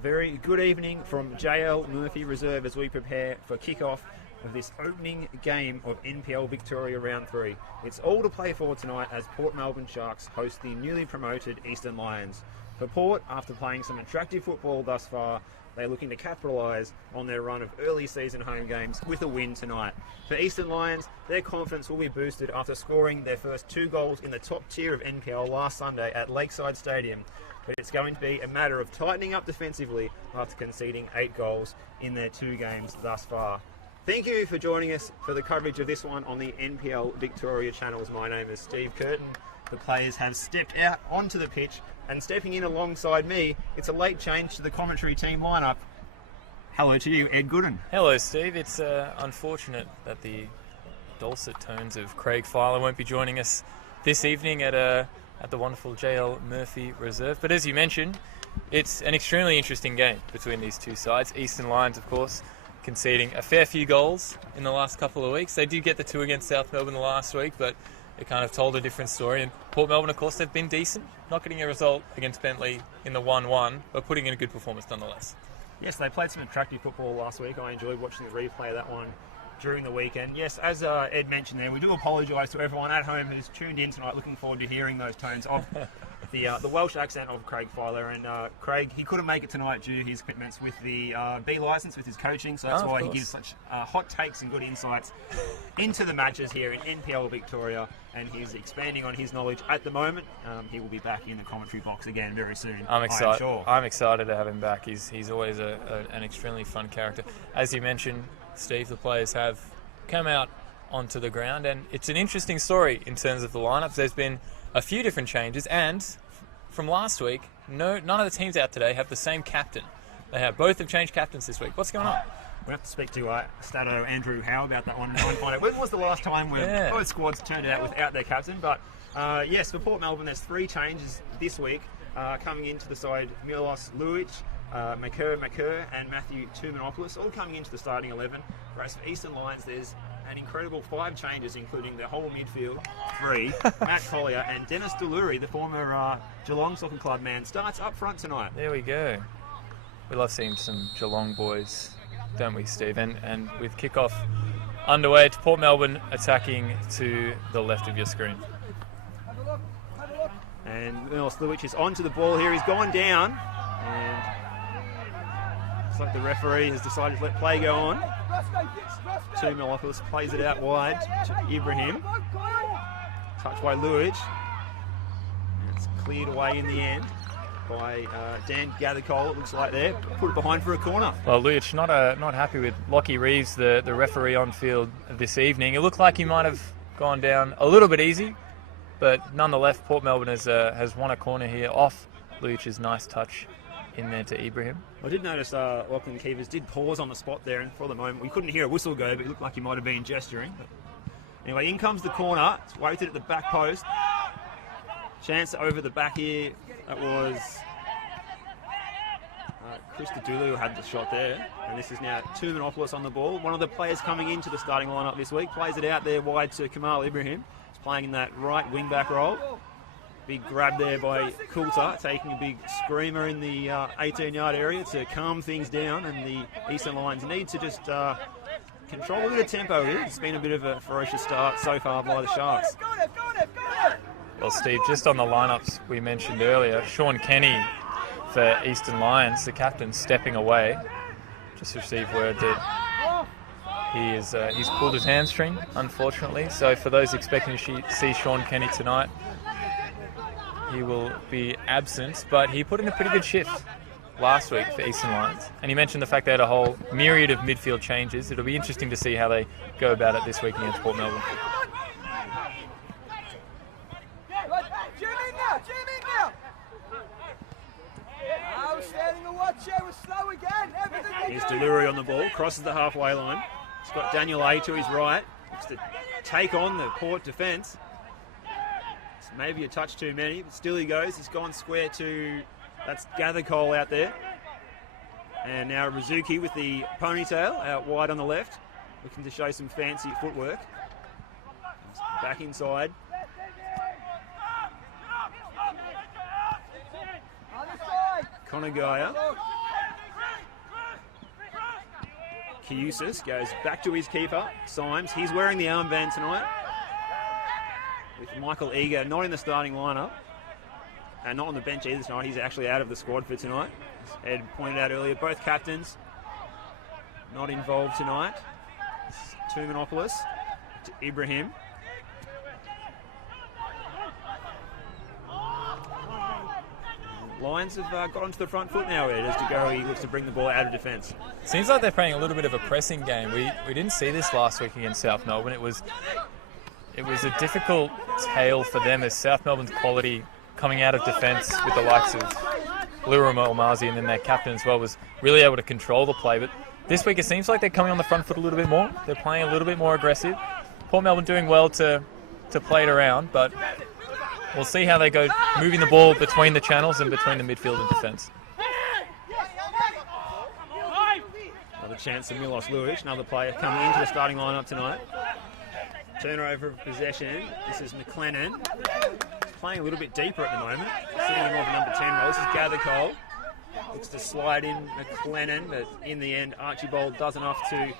very good evening from JL Murphy Reserve as we prepare for kick-off of this opening game of NPL Victoria Round 3. It's all to play for tonight as Port Melbourne Sharks host the newly promoted Eastern Lions. For Port, after playing some attractive football thus far, they're looking to capitalise on their run of early season home games with a win tonight. For Eastern Lions, their confidence will be boosted after scoring their first 2 goals in the top tier of NPL last Sunday at Lakeside Stadium. But it's going to be a matter of tightening up defensively after conceding 8 goals in their 2 games thus far. Thank you for joining us for the coverage of this one on the NPL Victoria channels. My name is Steve Curtin. The players have stepped out onto the pitch, and stepping in alongside me, it's a late change to the commentary team lineup. Hello to you, Ed Gooden. Hello, Steve. It's unfortunate that the dulcet tones of Craig Filer won't be joining us this evening at the wonderful JL Murphy Reserve. But as you mentioned, it's an extremely interesting game between these two sides. Eastern Lions, of course, conceding a fair few goals in the last couple of weeks. They did get the 2 against South Melbourne the last week, but it kind of told a different story. And Port Melbourne, of course, they've been decent, not getting a result against Bentley in the 1-1, but putting in a good performance nonetheless. Yes, they played some attractive football last week. I enjoyed watching the replay of that one during the weekend. Yes, as Ed mentioned there, we do apologise to everyone at home who's tuned in tonight, looking forward to hearing those tones of the Welsh accent of Craig Filer. And Craig, he couldn't make it tonight due to his commitments with the B licence, with his coaching, so that's why he gives such hot takes and good insights into the matches here in NPL Victoria, and he's expanding on his knowledge at the moment. He will be back in the commentary box again very soon. I'm excited. I am sure. I'm excited to have him back. He's always an extremely fun character. As you mentioned, Steve, the players have come out onto the ground, and it's an interesting story in terms of the lineups. There's been a few different changes, and from last week, none of the teams out today have the same captain. Both have changed captains this week. What's going on? We'll have to speak to Stato Andrew Howe about that one and try and find out when was the last time when both squads turned out without their captain. But yes, for Port Melbourne, there's 3 changes this week coming into the side. Milos Luic, Makur, and Matthew Tumanopoulos, all coming into the starting 11. Whereas for Eastern Lions, there's an incredible 5 changes, including their whole midfield 3. Matt Collier and Dennis Deluri, the former Geelong Soccer Club man, starts up front tonight. There we go. We love seeing some Geelong boys, don't we, Steve? And with kickoff underway, it's Port Melbourne attacking to the left of your screen. And Milos Luic is onto the ball here. He's gone down, and it's like the referee has decided to let play go on. Tumanopoulos plays it out wide to Ibrahim. Touched by Luic. It's cleared away in the end by Dan Gathercole, it looks like there. Put it behind for a corner. Well, Luic not happy with Lockie Reeves, the referee on field this evening. It looked like he might have gone down a little bit easy, but nonetheless, Port Melbourne has won a corner here off Luic's nice touch in there to Ibrahim. I did notice Lachlan Keevers did pause on the spot there, and for the moment we couldn't hear a whistle go, but it looked like he might have been gesturing. But anyway, in comes the corner. It's waited at the back post. Chance over the back here. That was Chris Dulu who had the shot there, and this is now Tumanopoulos on the ball. One of the players coming into the starting lineup this week plays it out there wide to Kamal Ibrahim. He's playing in that right wing back role. Big grab there by Coulter, taking a big screamer in the 18-yard area to calm things down, and the Eastern Lions need to just control a bit of tempo here. It's been a bit of a ferocious start so far by the Sharks. Well, Steve, just on the lineups we mentioned earlier, Sean Kenny for Eastern Lions, the captain, stepping away. Just received word that he's pulled his hamstring, unfortunately. So for those expecting to see Sean Kenny tonight, he will be absent, but he put in a pretty good shift last week for Eastern Lions. And he mentioned the fact they had a whole myriad of midfield changes. It'll be interesting to see how they go about it this week against Port Melbourne. Here's Deluri on the ball, crosses the halfway line. He's got Daniel A to his right. Looks to take on the Port defence. It's maybe a touch too many, but still he goes. He's gone square to, that's Gathercole out there. And now Rizuki with the ponytail out wide on the left, looking to show some fancy footwork. Back inside. Connor Geyer. Keusis goes back to his keeper, Symes. He's wearing the armband tonight. With Michael Eager not in the starting lineup. And not on the bench either tonight. He's actually out of the squad for tonight. As Ed pointed out earlier, both captains not involved tonight. Tumanopoulos to Ibrahim. Lions have got onto the front foot now, Ed, as DeGoey looks to bring the ball out of defence. Seems like they're playing a little bit of a pressing game. We didn't see this last week against South Melbourne. It was a difficult tale for them as South Melbourne's quality coming out of defence with the likes of Lura Malmazi and then their captain as well was really able to control the play. But this week it seems like they're coming on the front foot a little bit more. They're playing a little bit more aggressive. Port Melbourne doing well to play it around, but we'll see how they go moving the ball between the channels and between the midfield and defence. Another chance for Milos Lujic, another player coming into the starting lineup tonight. Turnover of possession. This is McLennan. He's playing a little bit deeper at the moment. Sitting in more of a number 10 role. This is Gather Cole. Looks to slide in McLennan, but in the end, Archibald does enough to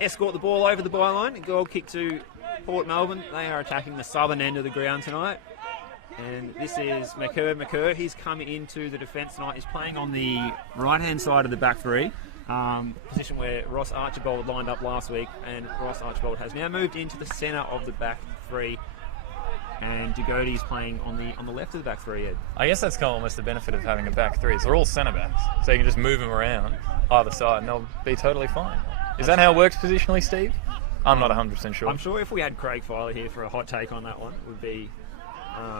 escort the ball over the byline. A goal kick to Port Melbourne. They are attacking the southern end of the ground tonight. And this is McCurr. He's come into the defence tonight. He's playing on the right-hand side of the back three. Position where Ross Archibald lined up last week, and Ross Archibald has now moved into the centre of the back three, and Dugody's playing on the left of the back three, Ed. I guess that's kind of almost the benefit of having a back three. They're all centre backs, so you can just move them around either side and they'll be totally fine. Is that how it works positionally, Steve? I'm not 100% sure. I'm sure if we had Craig Filer here for a hot take on that one, it would be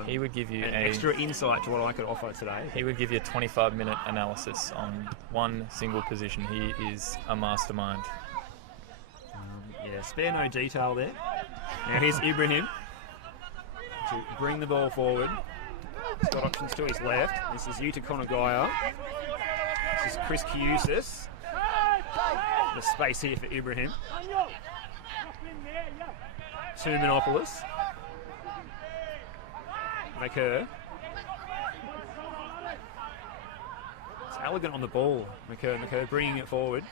he would give you an extra insight to what I could offer today. He would give you a 25-minute analysis on one single position. He is a mastermind. Yeah, spare no detail there. Now here's Ibrahim to bring the ball forward. He's got options to his left. This is Yuta Konagaya. This is Chris Keusis. The space here for Ibrahim. Tumanopoulos. McCurr. It's elegant on the ball. McCurr bringing it forward.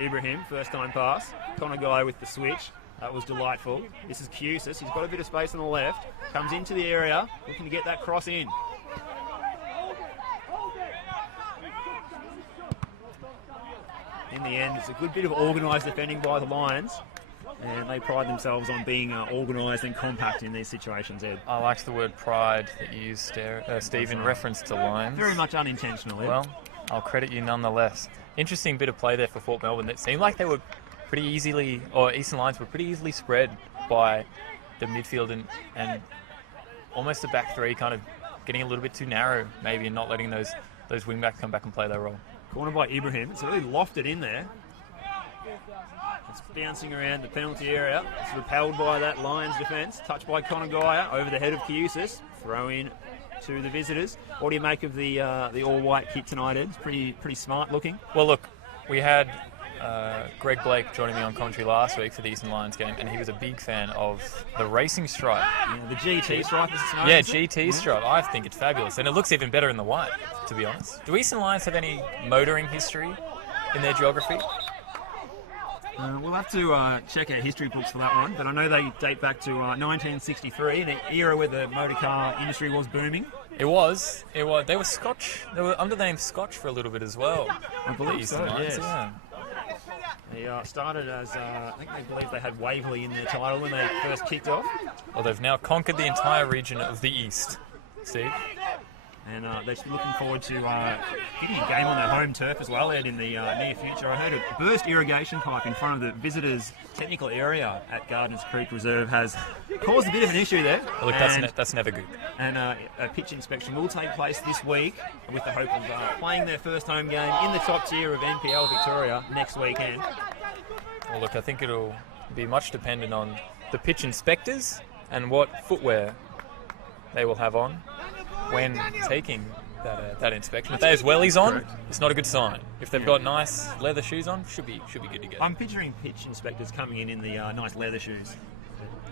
Ibrahim, first time pass. Konagaya with the switch. That was delightful. This is Keusis. He's got a bit of space on the left. Comes into the area, looking to get that cross in. In the end, it's a good bit of organised defending by the Lions. And they pride themselves on being organised and compact in these situations, Ed. I liked the word pride that you used, Steve, in reference to Lions. Very much unintentional, Ed. Well, I'll credit you nonetheless. Interesting bit of play there for Port Melbourne. It seemed like they were pretty easily, or Eastern Lions were pretty easily spread by the midfield and almost the back three kind of getting a little bit too narrow maybe and not letting those wing-backs come back and play their role. Corner by Ibrahim. It's really lofted in there. It's bouncing around the penalty area. It's repelled by that Lions defence. Touched by Konagaya over the head of Keusis. Throw in to the visitors. What do you make of the all-white kit tonight, Ed? It's pretty smart looking. Well, look, we had Greg Blake joining me on commentary last week for the Eastern Lions game, and he was a big fan of the racing stripe. Yeah, the GT stripe, as it's known. Yeah, GT stripe. I think it's fabulous, and it looks even better in the white, to be honest. Do Eastern Lions have any motoring history in their geography? We'll have to check our history books for that one, but I know they date back to 1963, an era where the motor car industry was booming. It was. They were Scotch. They were under the name Scotch for a little bit as well. I believe so, yes. Yeah. They started as, I think they believe they had Waverley in their title when they first kicked off. Well, they've now conquered the entire region of the East, Steve. And they're looking forward to getting a game on their home turf as well, Ed, in the near future. I heard a burst irrigation pipe in front of the visitors' technical area at Gardners Creek Reserve has caused a bit of an issue there. Well, look, that's never good. And a pitch inspection will take place this week with the hope of playing their first home game in the top tier of NPL Victoria next weekend. Well, look, I think it'll be much dependent on the pitch inspectors and what footwear they will have on when taking that inspection. If they have wellies on, it's not a good sign. If they've got nice leather shoes on, should be good to go. I'm picturing pitch inspectors coming in the nice leather shoes.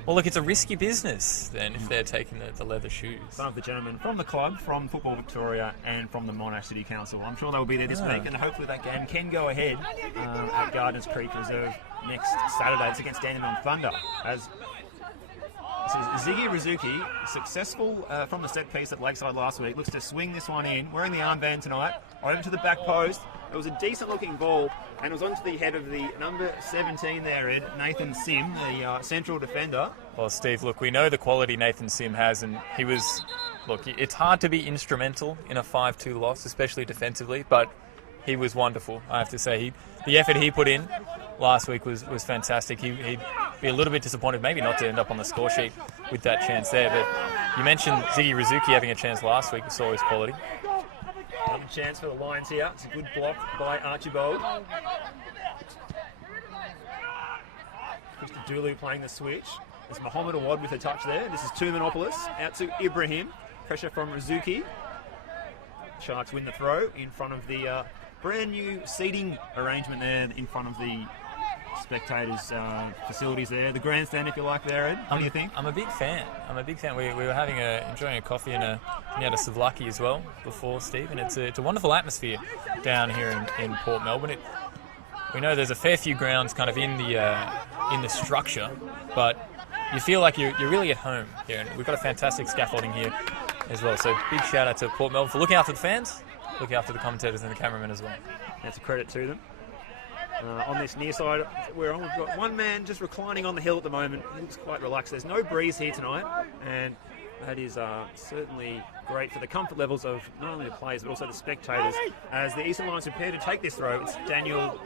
Well, look, it's a risky business then if they're taking the leather shoes. Some of the gentlemen from the club, from Football Victoria and from the Monash City Council. I'm sure they'll be there this week, and hopefully that game can go ahead at Gardeners Creek Reserve next Saturday. It's against Dandenong Thunder. As Ziggy Rizuki, successful from the set piece at Lakeside last week, looks to swing this one in, wearing the armband tonight, over to the back post. It was a decent-looking ball, and it was onto the head of the number 17 there, Ed, Nathan Sim, the central defender. Well, Steve, look, we know the quality Nathan Sim has, and he was... Look, it's hard to be instrumental in a 5-2 loss, especially defensively, but he was wonderful, I have to say. The effort he put in last week was fantastic. He'd be a little bit disappointed maybe not to end up on the score sheet with that chance there, but you mentioned Ziggy Rizuki having a chance last week. We saw his quality. Another chance for the Lions here. It's a good block by Archibald. Krista Dulu playing the switch. There's Mohammed Awad with a touch there. This is Tumanopoulos out to Ibrahim. Pressure from Rizuki. Sharks win the throw in front of the brand new seating arrangement there in front of the spectators' facilities there. The grandstand, if you like, there, Ed. What do you think? I'm a big fan. We were enjoying a coffee and we had a souvlaki as well before, Steve, and it's a wonderful atmosphere down here in Port Melbourne. We know there's a fair few grounds kind of in the structure, but you feel like you're really at home here, and we've got a fantastic scaffolding here as well. So big shout out to Port Melbourne for looking after the fans, looking after the commentators and the cameramen as well. That's a credit to them. On this near side, we've got one man just reclining on the hill at the moment. He looks quite relaxed. There's no breeze here tonight, and that is certainly great for the comfort levels of not only the players but also the spectators. As the Eastern Lions prepare to take this throw, it's Daniel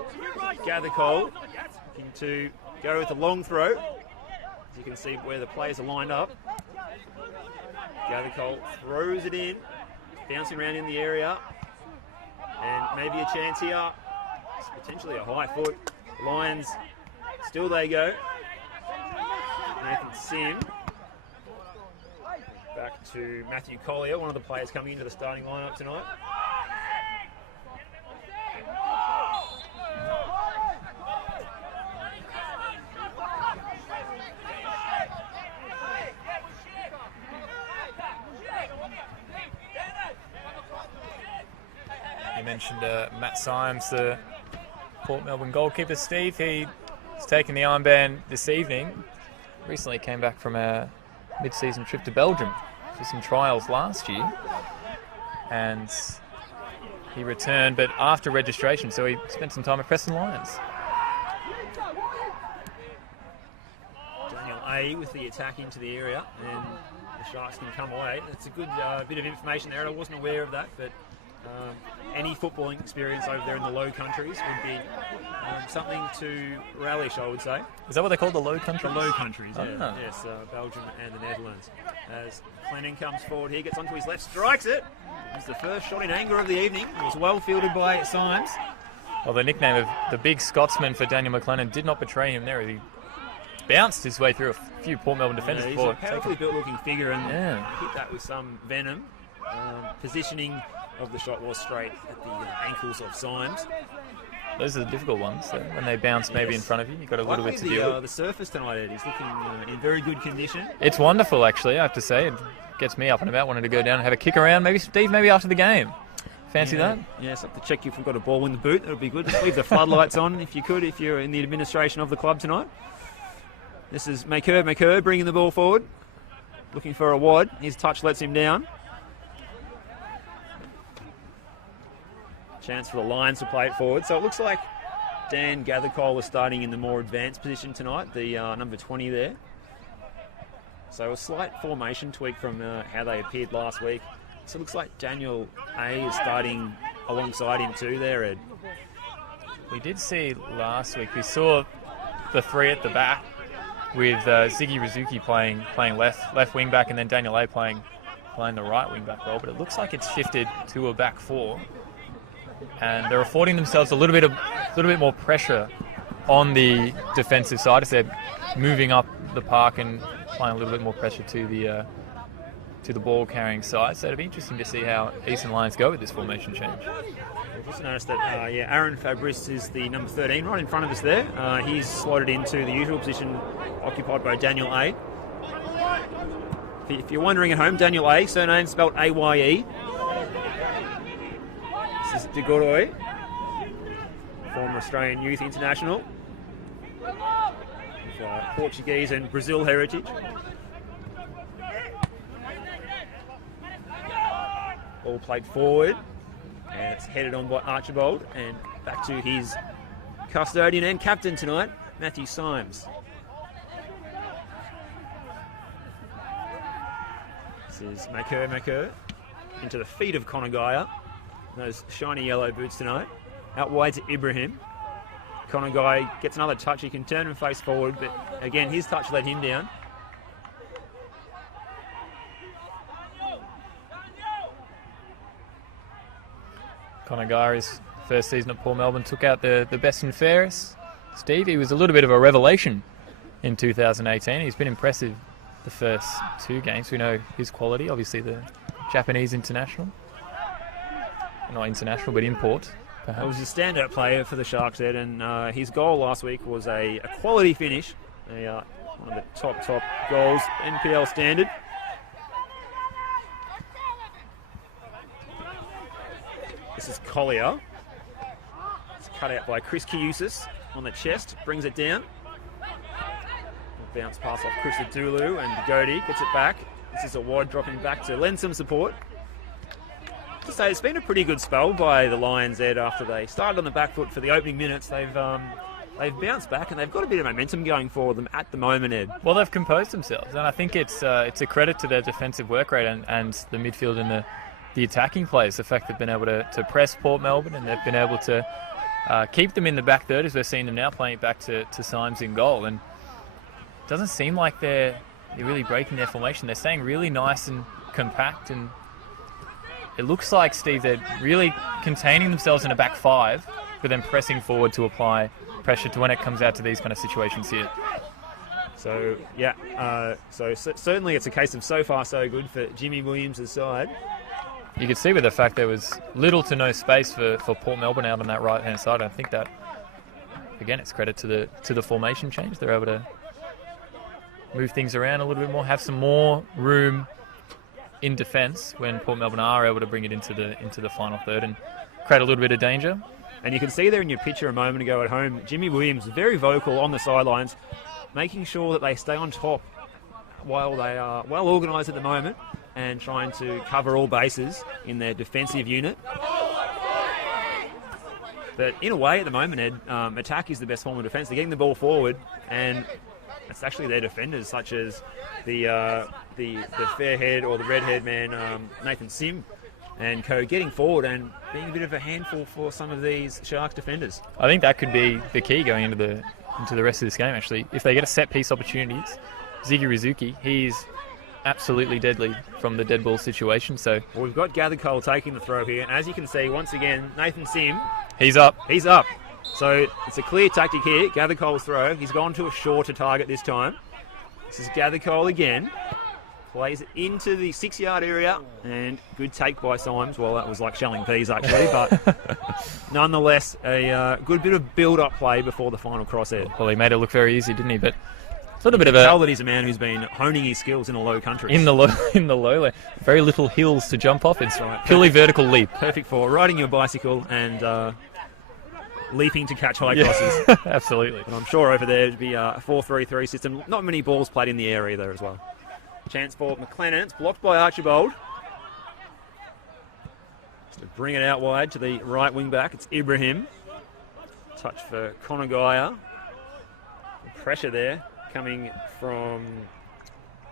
Gathercole looking to go with a long throw. As you can see where the players are lined up. Gathercole throws it in, bouncing around in the area, and maybe a chance here. It's potentially a high foot. Lions, still they go. Nathan Sim. Back to Matthew Collier, one of the players coming into the starting lineup tonight. You mentioned Matt Symes, the Port Melbourne goalkeeper, Steve. He's taken the armband this evening. Recently came back from a mid-season trip to Belgium for some trials last year, and he returned, but after registration, so he spent some time at Preston Lions. Daniel A with the attack into the area, and the Sharks can come away. That's a good bit of information there. I wasn't aware of that, but any footballing experience over there in the Low Countries would be something to relish, I would say. Is that what they call the Low Countries? The Low Countries, yeah. Oh. Yes, Belgium and the Netherlands. As Clennon comes forward here, gets onto his left, strikes it. It's the first shot in anger of the evening. It was well fielded by Symes. Well, the nickname of the big Scotsman for Daniel McLennan did not betray him there. He bounced his way through a few Port Melbourne defenders He's before. a powerfully built-looking figure and hit that with some venom. Positioning of the shot was straight at the ankles of Symes. Those are the difficult ones. So when they bounce maybe in front of you, you've got a little bit to deal with. The surface tonight, Ed, is looking in very good condition. It's wonderful, actually, I have to say. It gets me up and about, wanting to go down and have a kick around. Maybe, Steve, maybe after the game. Fancy that? Yes, I have to check if we've got a ball in the boot. That would be good. Just leave the floodlights on if you could, if you're in the administration of the club tonight. This is Maker bringing the ball forward. Looking for a wad. His touch lets him down. Chance for the Lions to play it forward. So it looks like Dan Gathercole was starting in the more advanced position tonight, the number 20 there. So a slight formation tweak from how they appeared last week. So it looks like Daniel A is starting alongside him too there, Ed. We did see last week, we saw the three at the back with Ziggy Rizuki playing left wing back, and then Daniel A playing the right wing back role. But it looks like it's shifted to a back four, and they're affording themselves a little bit more pressure on the defensive side as they're moving up the park and applying a little bit more pressure to to the ball-carrying side. So it'll be interesting to see how Eastern Lions go with this formation change. I just noticed that, Aaron Fabris is the number 13 right in front of us there. He's slotted into the usual position occupied by Daniel A. If you're wondering at home, Daniel A, surname spelled A-Y-E. This is De Godoy, former Australian Youth International, with Portuguese and Brazil heritage. Ball played forward, and it's headed on by Archibald, and back to his custodian and captain tonight, Matthew Symes. This is Makur into the feet of Conor Geyer. Those shiny yellow boots tonight. Out wide to Ibrahim. Conor Geyer gets another touch. He can turn and face forward, but again, his touch let him down. Conor Geyer's first season at Port Melbourne took out the best and fairest. Steve, he was a little bit of a revelation in 2018. He's been impressive the first 2 games. We know his quality, obviously the Japanese international. Not international, but import, perhaps. He was a standout player for the Sharks, Ed, and his goal last week was a quality finish. One of the top goals, NPL standard. This is Collier. It's cut out by Chris Kiusis on the chest, brings it down. Bounce pass off Chris Adulu, and Gody gets it back. This is a wide dropping back to lend some support. To say it's been a pretty good spell by the Lions, Ed, after they started on the back foot for the opening minutes. They've bounced back, and they've got a bit of momentum going for them at the moment, Ed. Well, they've composed themselves, and I think it's a credit to their defensive work rate and the midfield and the attacking players. The fact they've been able to press Port Melbourne, and they've been able to keep them in the back third, as we're seeing them now playing it back to Symes in goal. And it doesn't seem like they're really breaking their formation. They're staying really nice and compact, and it looks like, Steve, they're really containing themselves in a back 5, but then pressing forward to apply pressure to when it comes out to these kind of situations here. So, certainly it's a case of so far so good for Jimmy Williams' side. You could see with the fact there was little to no space for Port Melbourne out on that right-hand side. I think that, again, it's credit to the formation change. They're able to move things around a little bit more, have some more room in defence when Port Melbourne are able to bring it into the final third and create a little bit of danger. And you can see there in your picture a moment ago at home, Jimmy Williams very vocal on the sidelines, making sure that they stay on top while they are well organised at the moment and trying to cover all bases in their defensive unit. But in a way at the moment, Ed, attack is the best form of defence. They're getting the ball forward, and it's actually their defenders, such as the fair-haired or the red-haired man, Nathan Sim, and co, getting forward and being a bit of a handful for some of these Sharks defenders. I think that could be the key going into the rest of this game, actually. If they get a set-piece opportunities, Ziggy Rizuki, he's absolutely deadly from the dead ball situation. So we've got Gather Cole taking the throw here, and as you can see, once again, Nathan Sim, he's up. So it's a clear tactic here. Gather Cole's throw. He's gone to a shorter target this time. This is Gather Cole again. Plays it into the 6-yard area, and good take by Symes. Well, that was like shelling peas, actually, but nonetheless, a good bit of build-up play before the final crosshead. Well, he made it look very easy, didn't he? But it's a little bit of tell that he's a man who's been honing his skills in the low countries. In the lowland. Very little hills to jump off. It's right. Purely vertical leap. Perfect for riding your bicycle and leaping to catch high crosses. Absolutely. But I'm sure over there it'd be a 4-3-3 system. Not many balls played in the area there as well. Chance for McLennan. It's blocked by Archibald. To bring it out wide to the right wing back. It's Ibrahim. Touch for Conor Geyer. Pressure there coming from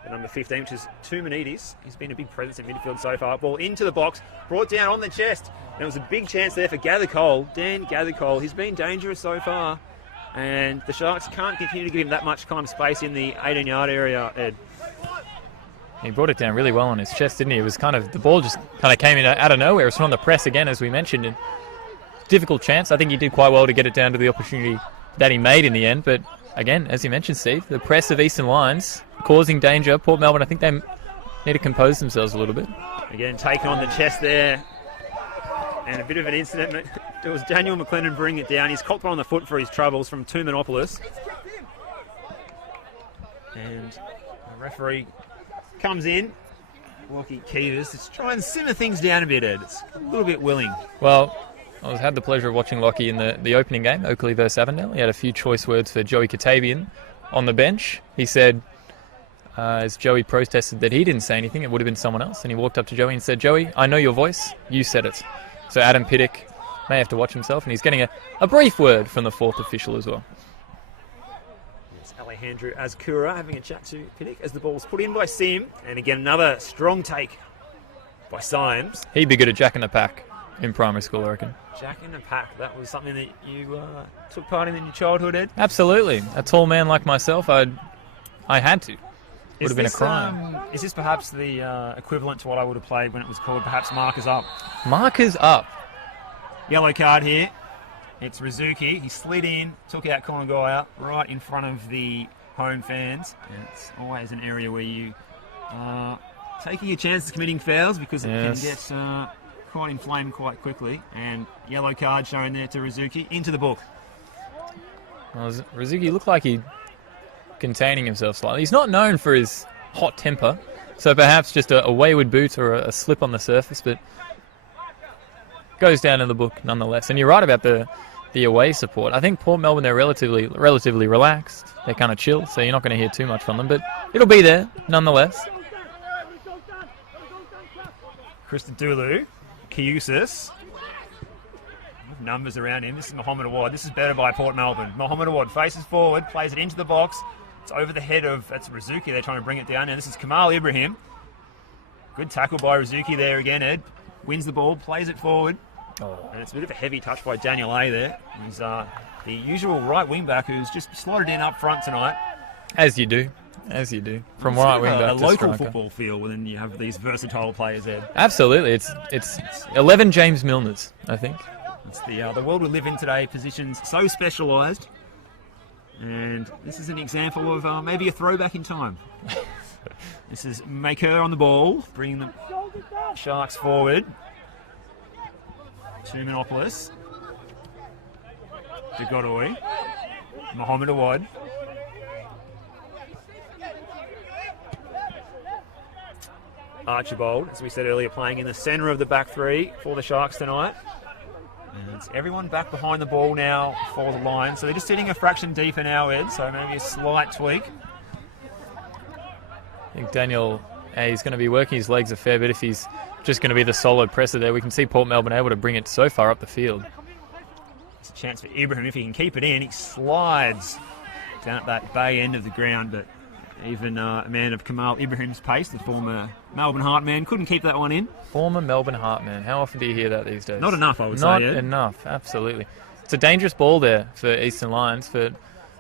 the number 15, which is Tumanidis. He's been a big presence in midfield so far. Ball into the box, brought down on the chest. And it was a big chance there for Gather Cole. Dan Gather Cole. He's been dangerous so far. And the Sharks can't continue to give him that much kind of space in the 18-yard area, Ed. He brought it down really well on his chest, didn't he? It was kind of, the ball just kind of came in out of nowhere. It was from the press again, as we mentioned. And difficult chance. I think he did quite well to get it down to the opportunity that he made in the end. But again, as you mentioned, Steve, the press of Eastern Lions causing danger. Port Melbourne, I think they need to compose themselves a little bit. Again, taken on the chest there. And a bit of an incident. It was Daniel McLennan bringing it down. He's copped one on the foot for his troubles from Tumanopolis. And the referee comes in. Lockie Keevers to try and simmer things down a bit, Ed. It's a little bit willing. Well, I had the pleasure of watching Lockie in the opening game, Oakley versus Avondale. He had a few choice words for Joey Katavian on the bench. He said, as Joey protested that he didn't say anything, it would have been someone else. And he walked up to Joey and said, "Joey, I know your voice. You said it." So Adam Piddock may have to watch himself, and he's getting a brief word from the fourth official as well. It's Alejandro Azcura having a chat to Piddock as the ball's put in by Sim. And again, another strong take by Symes. He'd be good at Jack in the Pack in primary school, I reckon. Jack in the Pack, that was something that you took part in your childhood, Ed? Absolutely. A tall man like myself, I had to. Would have been a crime. Is this perhaps the equivalent to what I would have played when it was called perhaps Markers Up? Markers Up. Yellow card here. It's Rizuki. He slid in, took out Konagaya right in front of the home fans. And it's always an area where you are taking your chances committing fouls because it can get quite inflamed quite quickly. And yellow card shown there to Rizuki. Into the book. Well, Rizuki looked like he containing himself slightly. He's not known for his hot temper, so perhaps just a wayward boot or a slip on the surface, but goes down in the book nonetheless. And you're right about the away support. I think Port Melbourne, they're relatively relaxed. They're kind of chill, so you're not going to hear too much from them, but it'll be there nonetheless. Christodoulou, Kiusis. Numbers around him. This is Mohamed Awad. This is better by Port Melbourne. Mohamed Awad faces forward, plays it into the box. It's over the head of, that's Rizuki. They're trying to bring it down. Now this is Kamal Ibrahim. Good tackle by Rizuki there again, Ed. Wins the ball, plays it forward. And it's a bit of a heavy touch by Daniel A there. He's the usual right wing back who's just slotted in up front tonight. As you do. From right wing back to local striker. Football feel when you have these versatile players, Ed. Absolutely. It's 11 James Milners, I think. It's the world we live in today, positions so specialised. And this is an example of maybe a throwback in time. This is Maker on the ball, bringing the Sharks forward. Tumanopolis. Degodoi. Mohamed Awad. Archibald, as we said earlier, playing in the centre of the back three for the Sharks tonight. And it's everyone back behind the ball now for the line. So they're just sitting a fraction deeper now, Ed, so maybe a slight tweak. I think Daniel A is going to be working his legs a fair bit if he's just going to be the solid presser there. We can see Port Melbourne able to bring it so far up the field. It's a chance for Ibrahim. If he can keep it in, he slides down at that bay end of the ground, but even a man of Kamal Ibrahim's pace, the former Melbourne Heartman, couldn't keep that one in. Former Melbourne Heartman. How often do you hear that these days? Not enough, I would say. Not enough, absolutely. It's a dangerous ball there for Eastern Lions, for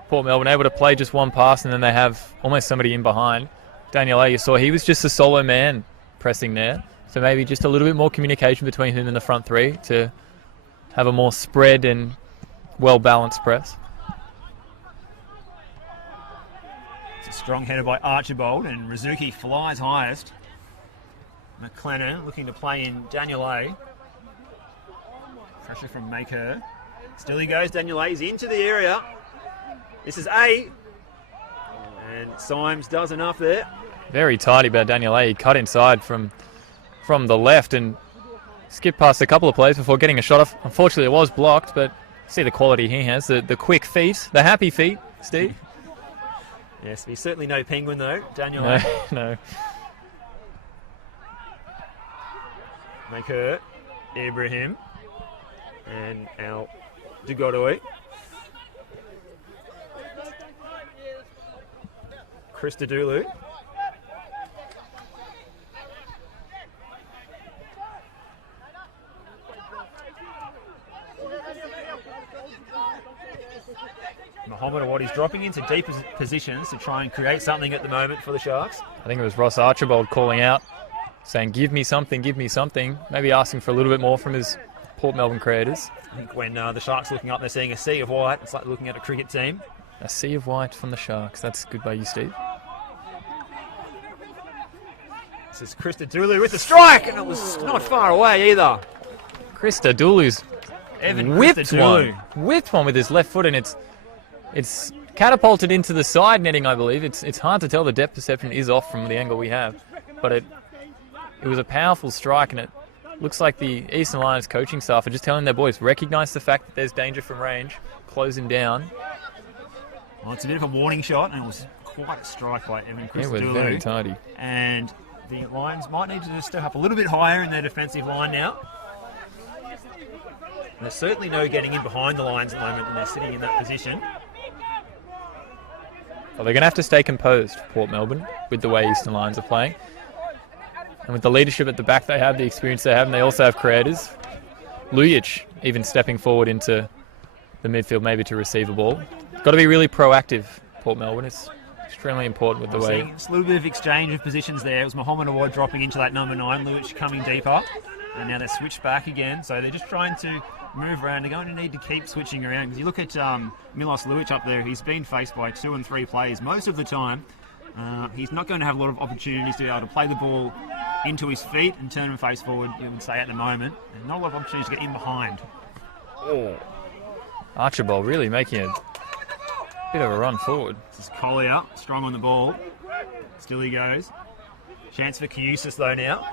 Port Melbourne, able to play just one pass and then they have almost somebody in behind. Daniel A, you saw he was just a solo man pressing there, so maybe just a little bit more communication between him and the front three to have a more spread and well-balanced press. Strong header by Archibald, and Rizuki flies highest. McLennan looking to play in Daniel A. Pressure from Maker. Still he goes, Daniel A is into the area. This is A. And Symes does enough there. Very tidy by Daniel A. He cut inside from the left and skipped past a couple of players before getting a shot off. Unfortunately, it was blocked, but see the quality he has, the quick feet, the happy feet, Steve. Yes, he's certainly no penguin though, Daniel. No. Maker, Ibrahim, and Al Degodoi. Christodoulou. Mohamed Awad is dropping into deep positions to try and create something at the moment for the Sharks. I think it was Ross Archibald calling out, saying, give me something, maybe asking for a little bit more from his Port Melbourne creators. I think when the Sharks looking up, they're seeing a sea of white. It's like looking at a cricket team. A sea of white from the Sharks. That's good by you, Steve. This is Krista Dulu with the strike, and it was not far away either. Krista Dulu's whipped one with his left foot, and it's catapulted into the side netting, I believe. It's hard to tell. The depth perception is off from the angle we have, but it was a powerful strike, and it looks like the Eastern Lions coaching staff are just telling their boys, recognise the fact that there's danger from range, close him down. Well, it's a bit of a warning shot, and it was quite a strike by Evan Krista Dulu. It was very tidy. And the Lions might need to step up a little bit higher in their defensive line now. There's certainly no getting in behind the Lions at the moment when they're sitting in that position. Well, they're going to have to stay composed, Port Melbourne, with the way Eastern Lions are playing. And with the leadership at the back they have, the experience they have, and they also have creators. Lujic even stepping forward into the midfield maybe to receive a ball. Got to be really proactive, Port Melbourne. It's extremely important with the way. It's a little bit of exchange of positions there. It was Mohamed Awad dropping into that number 9, Lujic coming deeper. And now they're switched back again. So they're just trying to move around. They're going to need to keep switching around. Because you look at Milos Lujic up there, he's been faced by 2 and 3 players most of the time. He's not going to have a lot of opportunities to be able to play the ball into his feet and turn him face forward, you would say, at the moment. And not a lot of opportunities to get in behind. Oh. Archibald really making a bit of a run forward. This is Collier, strong on the ball. Still he goes. Chance for Caeusis though now.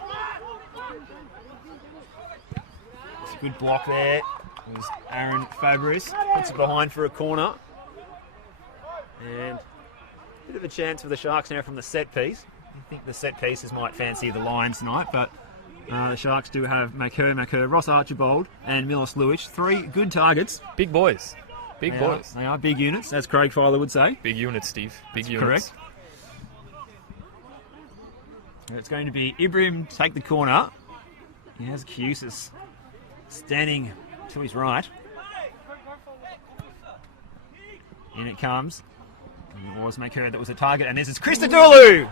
It's a good block there. It was Aaron Fabris. Puts it behind for a corner. And a bit of a chance for the Sharks now from the set piece. I think the set pieces might fancy the Lions tonight, but the Sharks do have Makur, Ross Archibald and Milos Lujic. 3 good targets. Big boys. Big boys. They are big units, as Craig Filer would say. Big units, Steve. Big units. Correct. It's going to be Ibrahim take the corner. He has Caeusis standing to his right. In it comes. And it was Makur that was a target, and this is Krista Dulu!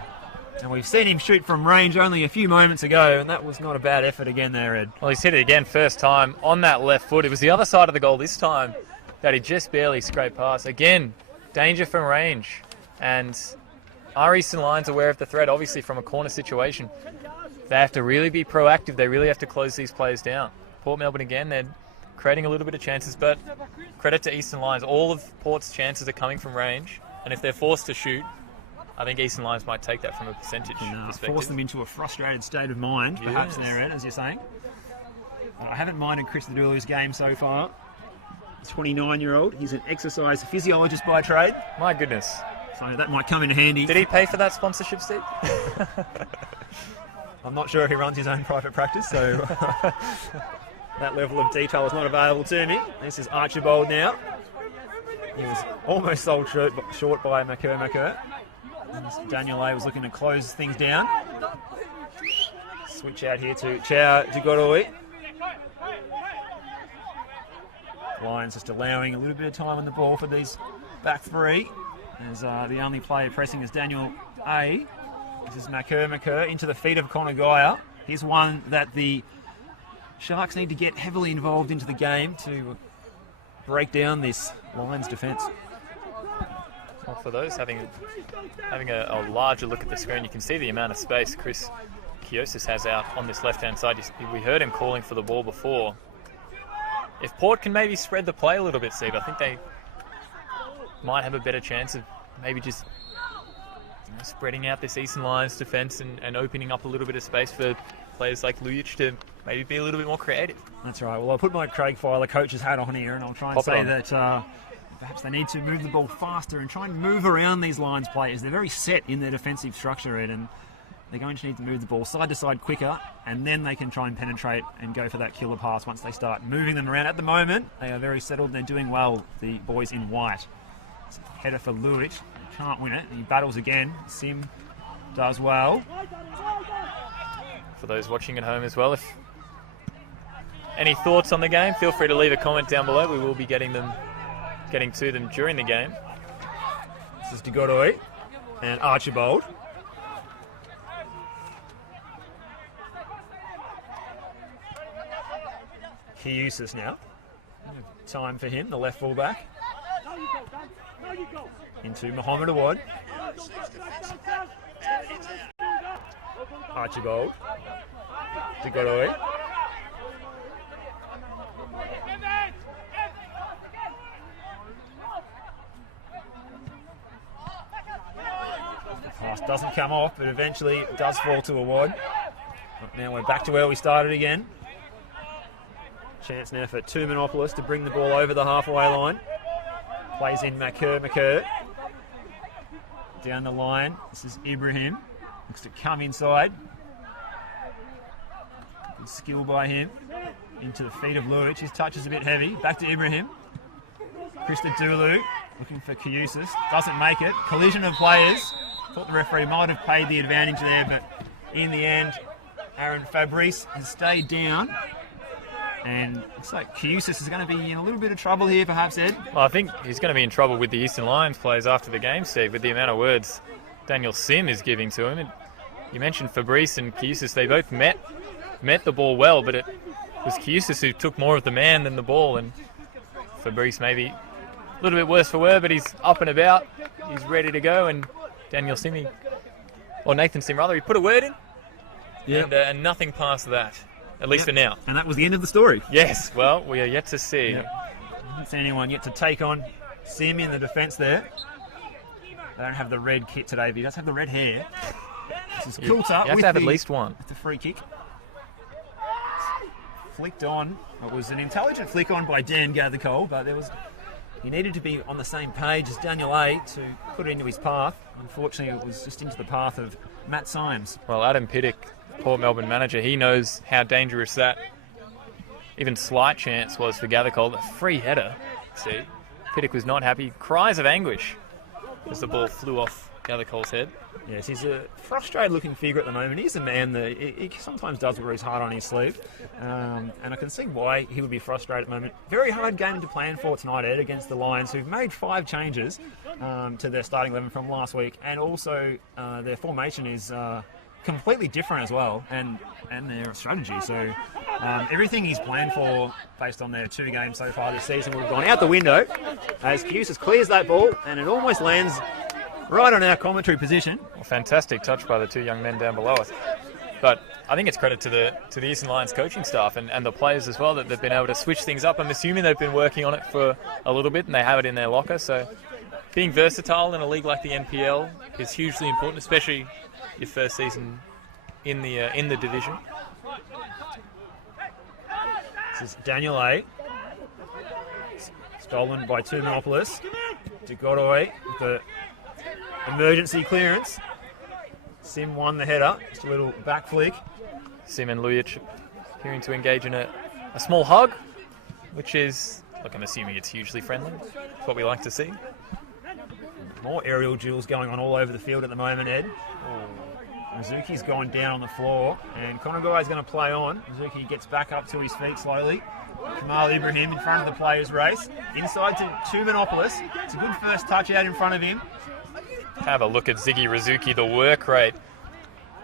And we've seen him shoot from range only a few moments ago, and that was not a bad effort again there, Ed. Well, he's hit it again first time on that left foot. It was the other side of the goal this time that he just barely scraped past. Again, danger from range. And our Eastern Lions aware of the threat, obviously, from a corner situation. They have to really be proactive. They really have to close these players down. Port Melbourne, again, they're creating a little bit of chances, but credit to Eastern Lions. All of Port's chances are coming from range, and if they're forced to shoot, I think Eastern Lions might take that from a percentage perspective. Force them into a frustrated state of mind, perhaps, there, Ed, as you're saying. I haven't minded Krista Dulu's game so far. 29-year-old. He's an exercise physiologist by trade. My goodness. So that might come in handy. Did he pay for that sponsorship, Steve? I'm not sure if he runs his own private practice, so that level of detail is not available to me. This is Archibald now. He was almost sold short by Makur. Daniel A was looking to close things down. Switch out here to Chow Digoroi. Lions just allowing a little bit of time on the ball for these back 3. As the only player pressing is Daniel A. This is Makur into the feet of Connor Geyer. Here's one that the Sharks need to get heavily involved into the game to break down this Lions defence. Well, for those having a larger look at the screen, you can see the amount of space Chris Caeusis has out on this left-hand side. We heard him calling for the ball before. If Port can maybe spread the play a little bit, Steve, I think they might have a better chance of maybe just spreading out this Eastern Lions defence and opening up a little bit of space for players like Lujic to maybe be a little bit more creative. That's right. Well, I'll put my Craig Filer coach's hat on here, and I'll try and say that perhaps they need to move the ball faster and try and move around these Lions players. They're very set in their defensive structure, Ed, and they're going to need to move the ball side to side quicker, and then they can try and penetrate and go for that killer pass once they start moving them around. At the moment, they are very settled and they're doing well, the boys in white. It's a header for Lujic. Can't win it. He battles again. Sim does well. For those watching at home as well, if any thoughts on the game, feel free to leave a comment down below. We will be getting to them during the game. This is Digoroi and Archibald. Caeusis now. Time for him, the left fullback. Into Mohamed Awad. Archibald. De Godoy. The pass doesn't come off, but eventually it does fall to a wad. Now we're back to where we started again. Chance now for Tumanopoulos to bring the ball over the halfway line. Plays in McCurr. Down the line, this is Ibrahim. Looks to come inside. Good skill by him. Into the feet of Luic. His touch is a bit heavy. Back to Ibrahim. Christodoulou looking for Kouyoussis. Doesn't make it. Collision of players. Thought the referee might have paid the advantage there, but in the end, Aaron Fabrice has stayed down. And looks like Kouyoussis is going to be in a little bit of trouble here, perhaps, Ed. Well, I think he's going to be in trouble with the Eastern Lions players after the game, Steve, with the amount of words Daniel Sim is giving to him. And you mentioned Fabrice and Kouyoussis. They both met the ball well, but it was Kouyoussis who took more of the man than the ball. And Fabrice maybe a little bit worse for wear, but he's up and about. He's ready to go. And Nathan Sim, he put a word in. Yep. And nothing past that. At least for now. And that was the end of the story. Yes, well, we are yet to see. Yep. I haven't seen anyone yet to take on Sim in the defence there. They don't have the red kit today, but he does have the red hair. This is Coulter. You have to have at least one. With the free kick. Flicked on. It was an intelligent flick on by Dan Gathercole, but he needed to be on the same page as Daniel A to put it into his path. Unfortunately, it was just into the path of Matt Symes. Well, Adam Pittock, Port Melbourne manager, he knows how dangerous that even slight chance was for Gathercole. A free header. See, Pittock was not happy. Cries of anguish as the ball flew off Gathercole's head. Yes, he's a frustrated-looking figure at the moment. He's a man that he sometimes does wear his heart on his sleeve, and I can see why he would be frustrated at the moment. Very hard game to plan for tonight, Ed, against the Lions, who've made 5 changes to their starting 11 from last week, and also their formation is completely different as well, and their strategy. So everything he's planned for based on their 2 games so far this season would have gone out the window as Kouyoussis clears that ball, and it almost lands right on our commentary position. Well, fantastic touch by the 2 young men down below us. But I think it's credit to the Eastern Lions coaching staff and the players as well that they've been able to switch things up. I'm assuming they've been working on it for a little bit and they have it in their locker. So being versatile in a league like the NPL is hugely important, especially your first season in the division. This is Daniel A. Stolen by Tumanopoulos. De Godoy with the emergency clearance. Sim won the header. Just a little back flick. Sim and Luic appearing to engage in a small hug, which is, look, I'm assuming it's hugely friendly. It's what we like to see. More aerial duels going on all over the field at the moment, Ed. Mizuki's gone down on the floor, and Konagai's going to play on. Mizuki gets back up to his feet slowly. Kamal Ibrahim in front of the players' race. Inside to Tumanopoulos. It's a good first touch out in front of him. Have a look at Ziggy Rizuki, the work rate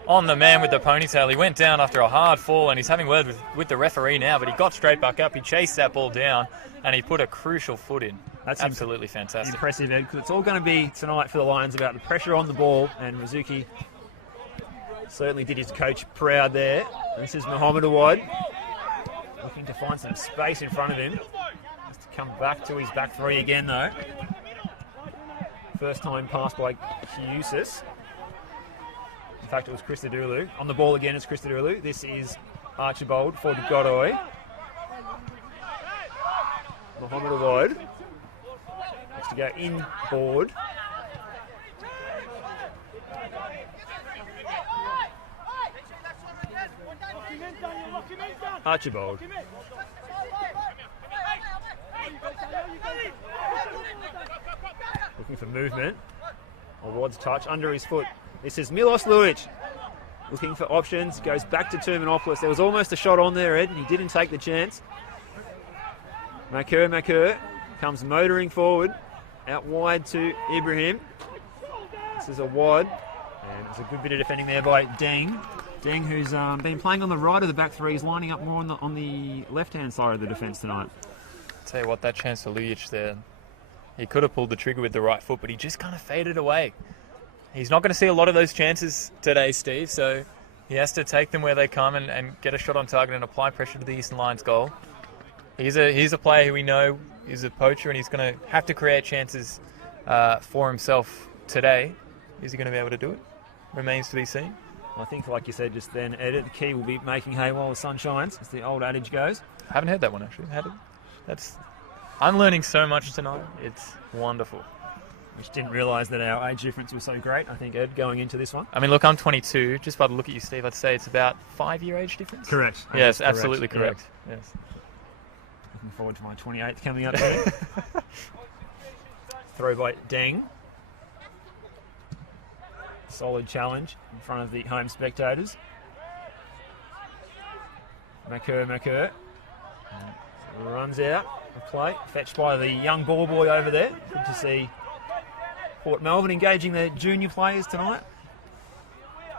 on the man with the ponytail. He went down after a hard fall, and he's having word with the referee now, but he got straight back up. He chased that ball down, and he put a crucial foot in. That's absolutely fantastic. Impressive, Ed, because it's all going to be tonight for the Lions about the pressure on the ball, and Rizuki certainly did his coach proud there. This is Mohamed Awad, looking to find some space in front of him. Has to come back to his back 3 again, though. First time pass by Kouyoussis. In fact, it was Christodoulou. On the ball again is Christodoulou. This is Archibald for De Godoy. Mohamed Awad has to go inboard. Archibald. Looking for movement. Awad's touch under his foot. This is Milos Luic. Looking for options. Goes back to Tumanopoulos. There was almost a shot on there, Ed. He didn't take the chance. McCurr comes motoring forward. Out wide to Ibrahim. This is Awad. And it's a good bit of defending there by Deng. Deng, who's been playing on the right of the back 3, is lining up more on the left-hand side of the defence tonight. Tell you what, that chance for Luic there, he could have pulled the trigger with the right foot, but he just kind of faded away. He's not going to see a lot of those chances today, Steve, so He has to take them where they come and get a shot on target and apply pressure to the Eastern Lions goal. He's a player who we know is a poacher, and he's going to have to create chances for himself today. Is he going to be able to do it? Remains to be seen. I think, like you said just then, Ed, the key will be making hay while the sun shines, as the old adage goes. I haven't heard that one, actually. I'm learning so much tonight. It's wonderful. Which didn't realise that our age difference was so great, I think, Ed, going into this one. I mean, look, I'm 22. Just by the look at you, Steve, I'd say it's about 5-year age difference. Correct. Yes, absolutely correct. Yeah. Yes. Looking forward to my 28th coming up soon. Throw by Deng. Solid challenge in front of the home spectators. Makur runs out of play, fetched by the young ball boy over there. Good to see Port Melbourne engaging their junior players tonight.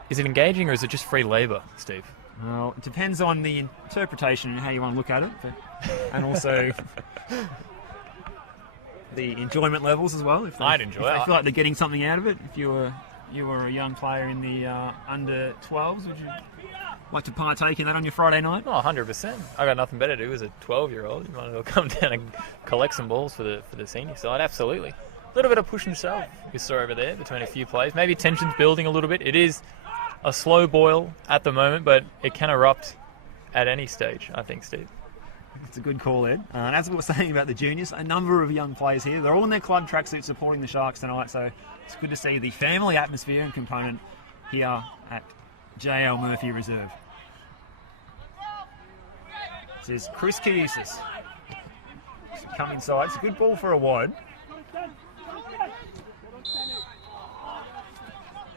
Is it engaging or is it just free labour, Steve? Well, it depends on the interpretation and how you want to look at it, and also the enjoyment levels as well. If I'd enjoy it. I feel like they're getting something out of it. If you were a young player in the under 12s, would you like to partake in that on your Friday night? Oh, 100%. I got nothing better to do as a 12-year-old. You might as well come down and collect some balls for the senior side. Absolutely. A little bit of push and shove we saw over there between a few players. Maybe tension's building a little bit. It is a slow boil at the moment, but it can erupt at any stage, I think, Steve. It's a good call, Ed. And as we were saying about the juniors, a number of young players here. They're all in their club tracksuits supporting the Sharks tonight, so it's good to see the family atmosphere and component here at JL Murphy Reserve. This is Chris Kiusis. Come inside. It's a good ball for a wide.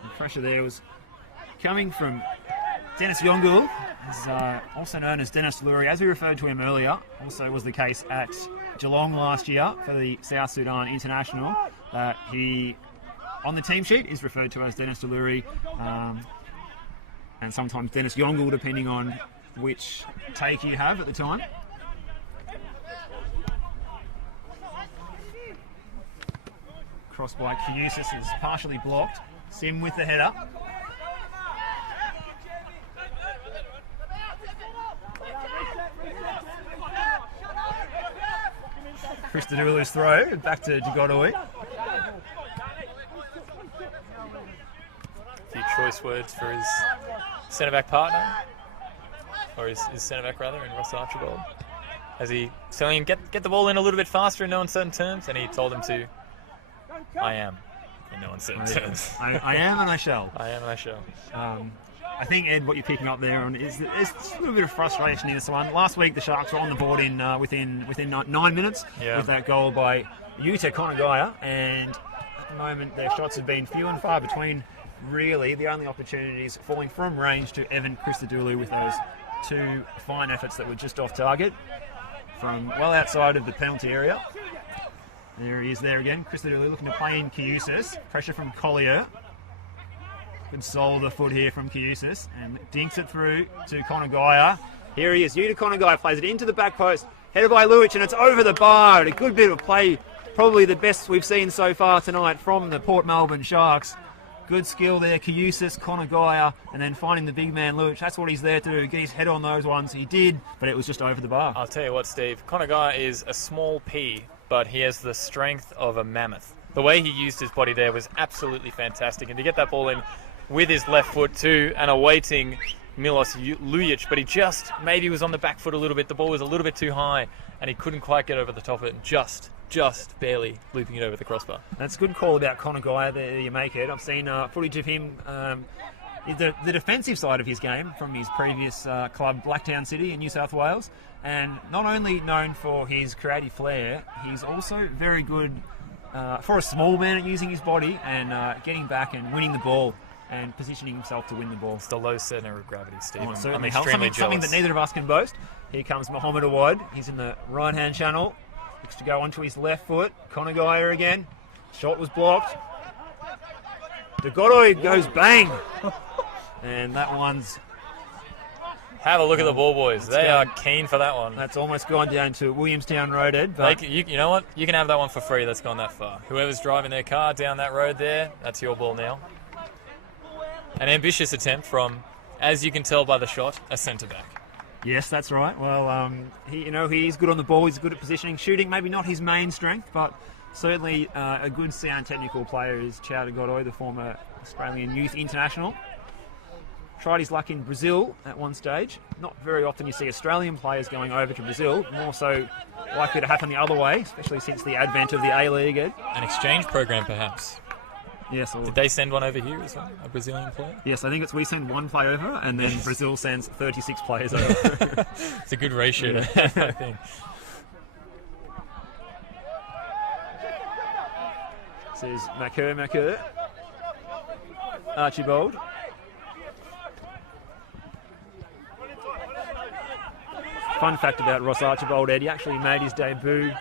The pressure there was coming from Dennis Yongul, also known as Dennis Lurie, as we referred to him earlier. Also was the case at Geelong last year for the South Sudan International. He, on the team sheet, is referred to as Dennis Lurie, and sometimes Dennis Yongul, depending on which take you have at the time. Cross by Kiusis is partially blocked. Sim with the header. Chris Didulu's throw back to Jagodoi. A few choice words for his centre-back partner, or his centre-back rather, in Ross Archibald, as he telling him get the ball in a little bit faster in no uncertain terms, and he told him to, I am, in no uncertain terms. I am and I shall. I am and I shall. I think, Ed, what you're picking up there on is there's a little bit of frustration in this one. Last week, the Sharks were on the board in within 9 minutes with that goal by Yuta Konagaya, and at the moment, their shots have been few and far between. Really, the only opportunities falling from range to Evan Christodoulou with those two fine efforts that were just off target from well outside of the penalty area. There he is there again. Christodoulou looking to play in Kiusis. Pressure from Collier. Good sole of the foot here from Kiusis, and dinks it through to Konagaya. Here he is. Yuta Konagaya plays it into the back post. Headed by Luich, and it's over the bar. A good bit of play. Probably the best we've seen so far tonight from the Port Melbourne Sharks. Good skill there, Kiusis, Konagaya, and then finding the big man Luich. That's what he's there to do, get his head on those ones. He did, but it was just over the bar. I'll tell you what, Steve. Konagaya is a small pea, but he has the strength of a mammoth. The way he used his body there was absolutely fantastic. And to get that ball in with his left foot too, and awaiting Milos Lujic, but he just maybe was on the back foot a little bit. The ball was a little bit too high, and he couldn't quite get over the top of it, and just barely looping it over the crossbar. That's a good call about Konagaya there, you make it. I've seen footage of him, the defensive side of his game from his previous club, Blacktown City in New South Wales, and not only known for his creative flair, he's also very good for a small man at using his body and getting back and winning the ball and positioning himself to win the ball. It's the low centre of gravity, Steve. Oh, I'm helps. extremely Something jealous. that neither of us can boast. Here comes Mohamed Awad. He's in the right-hand channel. Looks to go onto his left foot. Konagaya again. Shot was blocked. Jagodoi goes bang. And that one's... Have a look at the ball boys. They are keen for that one. That's almost gone down to Williamstown Road, Ed. But you know what? You can have that one for free. That's gone that far. Whoever's driving their car down that road there, that's your ball now. An ambitious attempt from as you can tell by the shot, a centre-back. Yes, that's right. Well, he's good on the ball. He's good at positioning. Shooting, maybe not his main strength, but certainly a good sound technical player is Chao de Godoy, the former Australian youth international. Tried his luck in Brazil at one stage. Not very often you see Australian players going over to Brazil. More so likely to happen the other way, especially since the advent of the A-League. Ed. An exchange program, perhaps. Yes. Did they send one over here as well, a Brazilian player? Yes, I think we send one player over, and then Brazil sends 36 players over. It's a good ratio to have, I think. This is Makur. Archibald. Fun fact about Ross Archibald, Ed, he actually made his debut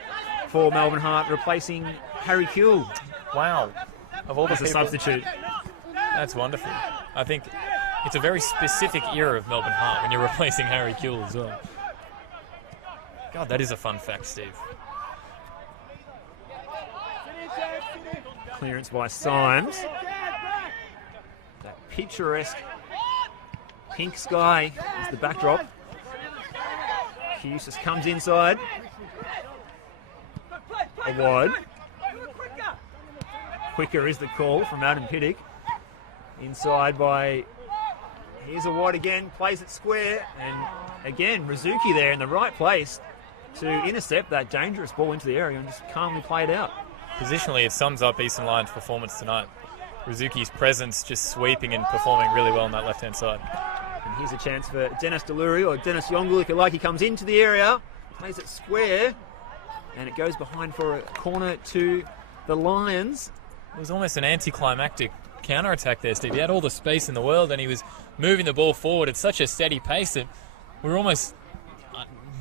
for Melbourne Heart, replacing Harry Kuehl. Wow. Of all the as a people, substitute. That's wonderful. I think it's a very specific era of Melbourne Heart when you're replacing Harry Kuehl as well. God, that is a fun fact, Steve. Clearance by Symes. That picturesque pink sky is the backdrop. Hughes comes inside. A wide. Quicker is the call from Adam Piddick. Inside by... Here's a wide again. Plays it square. And again, Rizuki there in the right place to intercept that dangerous ball into the area and just calmly play it out. Positionally, it sums up Eastern Lions' performance tonight. Rizuki's presence just sweeping and performing really well on that left-hand side. And here's a chance for Dennis Deluri, or Dennis Yongul, if you like. He comes into the area, plays it square, and it goes behind for a corner to the Lions. It was almost an anticlimactic counter-attack there, Steve. He had all the space in the world, and he was moving the ball forward at such a steady pace that we were almost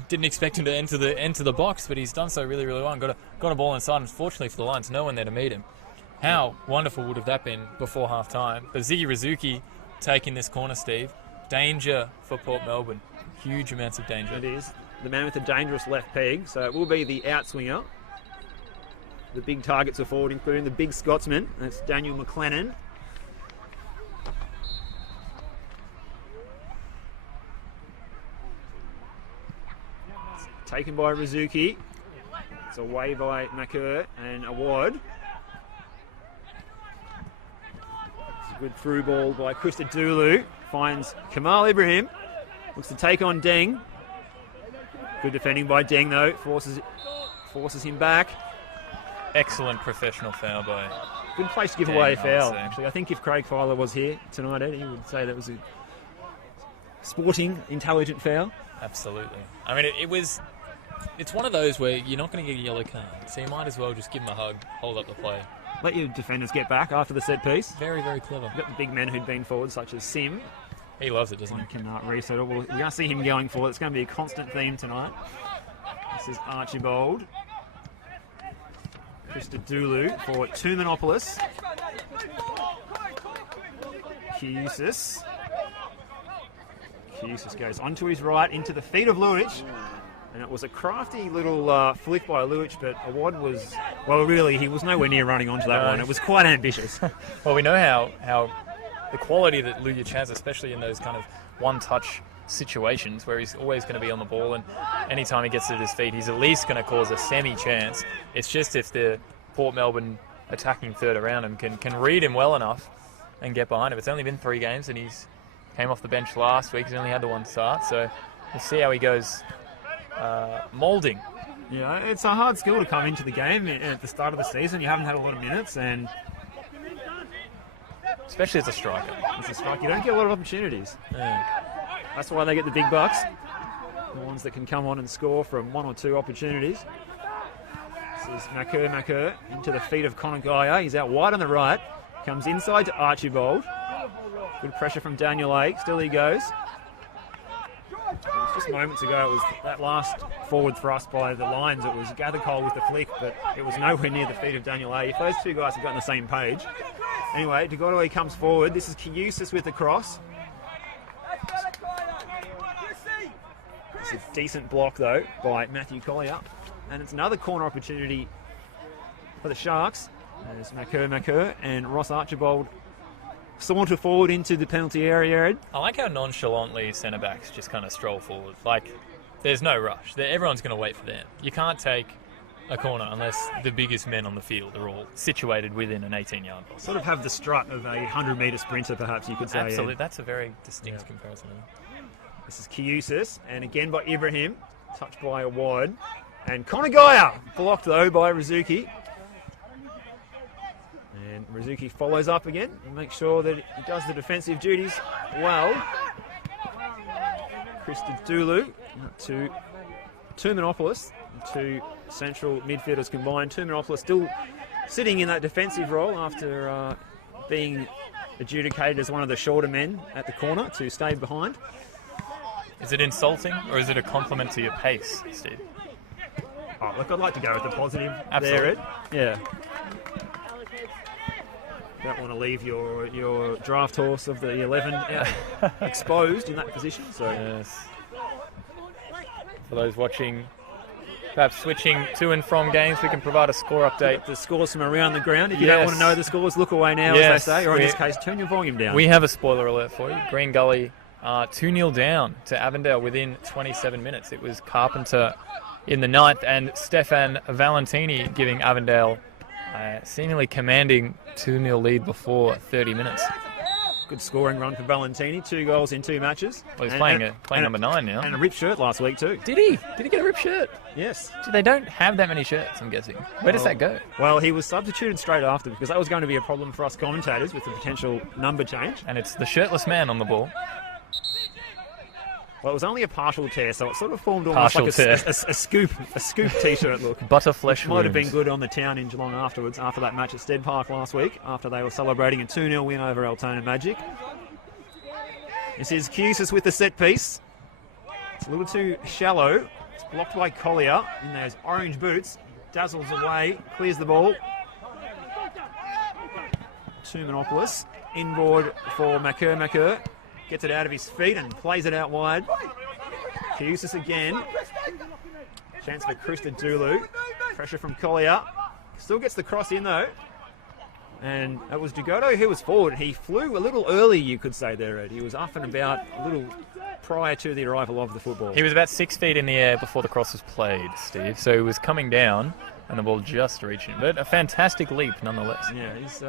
didn't expect him to enter the box, but he's done so really, really well and got a ball inside. Unfortunately for the Lions, no one there to meet him. How wonderful would have that been before half-time? But Ziggy Rizuki taking this corner, Steve. Danger for Port Melbourne. Huge amounts of danger. It is. The man with a dangerous left peg, so it will be the outswinger. The big targets are forward, including the big Scotsman. That's Daniel McLennan. It's taken by Rizuki. It's away by Makur and Awad. It's a good through ball by Krista Dulu. Finds Kamal Ibrahim. Looks to take on Deng. Good defending by Deng though. Forces him back. Excellent professional foul by... Good place to give away a foul, actually. I think if Craig Filer was here tonight, Ed, he would say that was a sporting, intelligent foul. Absolutely. I mean, it's one of those where you're not going to get a yellow card, so you might as well just give him a hug, hold up the play. Let your defenders get back after the set piece. Very, very clever. You've got the big men who'd been forward, such as Sim. He loves it, doesn't he? Can resettle. We're going to see him going forward. It's going to be a constant theme tonight. This is Archibald. Krista Dulu for Tumanopolis. Kiusis goes onto his right into the feet of Luich. And it was a crafty little flick by Luich, but Awad was, well, really, he was nowhere near running onto that one. It was quite ambitious. Well, we know how the quality that Luich has, especially in those kind of one-touch situations where he's always going to be on the ball, and anytime he gets to his feet, he's at least going to cause a semi-chance. It's just if the Port Melbourne attacking third around him can read him well enough and get behind him. It's only been 3 games, and he's came off the bench last week. He's only had the one start, so we'll see how he goes moulding. Yeah, it's a hard skill to come into the game at the start of the season. You haven't had a lot of minutes, and especially as a striker. As a striker, you don't get a lot of opportunities. Yeah. That's why they get the big bucks. The ones that can come on and score from 1 or 2 opportunities. This is Makur into the feet of Connor Geyer. He's out wide on the right. Comes inside to Archibald. Good pressure from Daniel A. Still he goes. Just moments ago, it was that last forward thrust by the Lions. It was Gathercole with the flick, but it was nowhere near the feet of Daniel A. If those 2 guys have got on the same page. Anyway, de Godoy comes forward. This is Kiusis with the cross. It's a decent block, though, by Matthew Collier. And it's another corner opportunity for the Sharks. There's Makur and Ross Archibald saunter forward into the penalty area, Ed. I like how nonchalantly centre-backs just kind of stroll forward. Like, there's no rush. Everyone's going to wait for them. You can't take a corner unless the biggest men on the field are all situated within an 18-yard box. Sort of have the strut of a 100-metre sprinter, perhaps you could say. Absolutely. That's a very distinct comparison. This is Kiusis, and again by Ibrahim, touched by a wide. And Konagaya, blocked though by Rizuki. And Rizuki follows up again and makes sure that he does the defensive duties well. Christodoulou to Terminopoulos, two central midfielders combined. Terminopoulos still sitting in that defensive role after being adjudicated as one of the shorter men at the corner to stay behind. Is it insulting or is it a compliment to your pace, Steve? Oh, look, I'd like to go with the positive. Absolutely. There, Ed. Yeah. Don't want to leave your draft horse of the 11 exposed in that position. So yes. For those watching, perhaps switching to and from games, we can provide a score update. The scores from around the ground. If you don't want to know the scores, look away now, as they say. Or in this case, turn your volume down. We have a spoiler alert for you. Green Gully 2-0 down to Avondale within 27 minutes. It was Carpenter in the 9th and Stefan Valentini giving Avondale a seemingly commanding 2-0 lead before 30 minutes. Good scoring run for Valentini. 2 goals in 2 matches. Well, he's playing number 9 now. And a ripped shirt last week too. Did he? Did he get a ripped shirt? Yes. They don't have that many shirts, I'm guessing. Where does that go? Well, he was substituted straight after because that was going to be a problem for us commentators with the potential number change. And it's the shirtless man on the ball. Well, it was only a partial tear, so it sort of formed almost like a scoop T-shirt look. Butterflesh might have been good on the town in Geelong afterwards, after that match at Stead Park last week, after they were celebrating a 2-0 win over Altona Magic. This is Kiusis with the set piece. It's a little too shallow. It's blocked by Collier in those orange boots. Dazzles away, clears the ball. Terminopoulos, inboard for Makur. Gets it out of his feet and plays it out wide. Kiusis again. Chance for Christodoulou. Pressure from Collier. Still gets the cross in though. And it was Dugoto who was forward. He flew a little early, you could say there, Ed. He was up and about a little prior to the arrival of the football. He was about 6 feet in the air before the cross was played, Steve. So he was coming down and the ball just reaching. But a fantastic leap nonetheless. Yeah, he's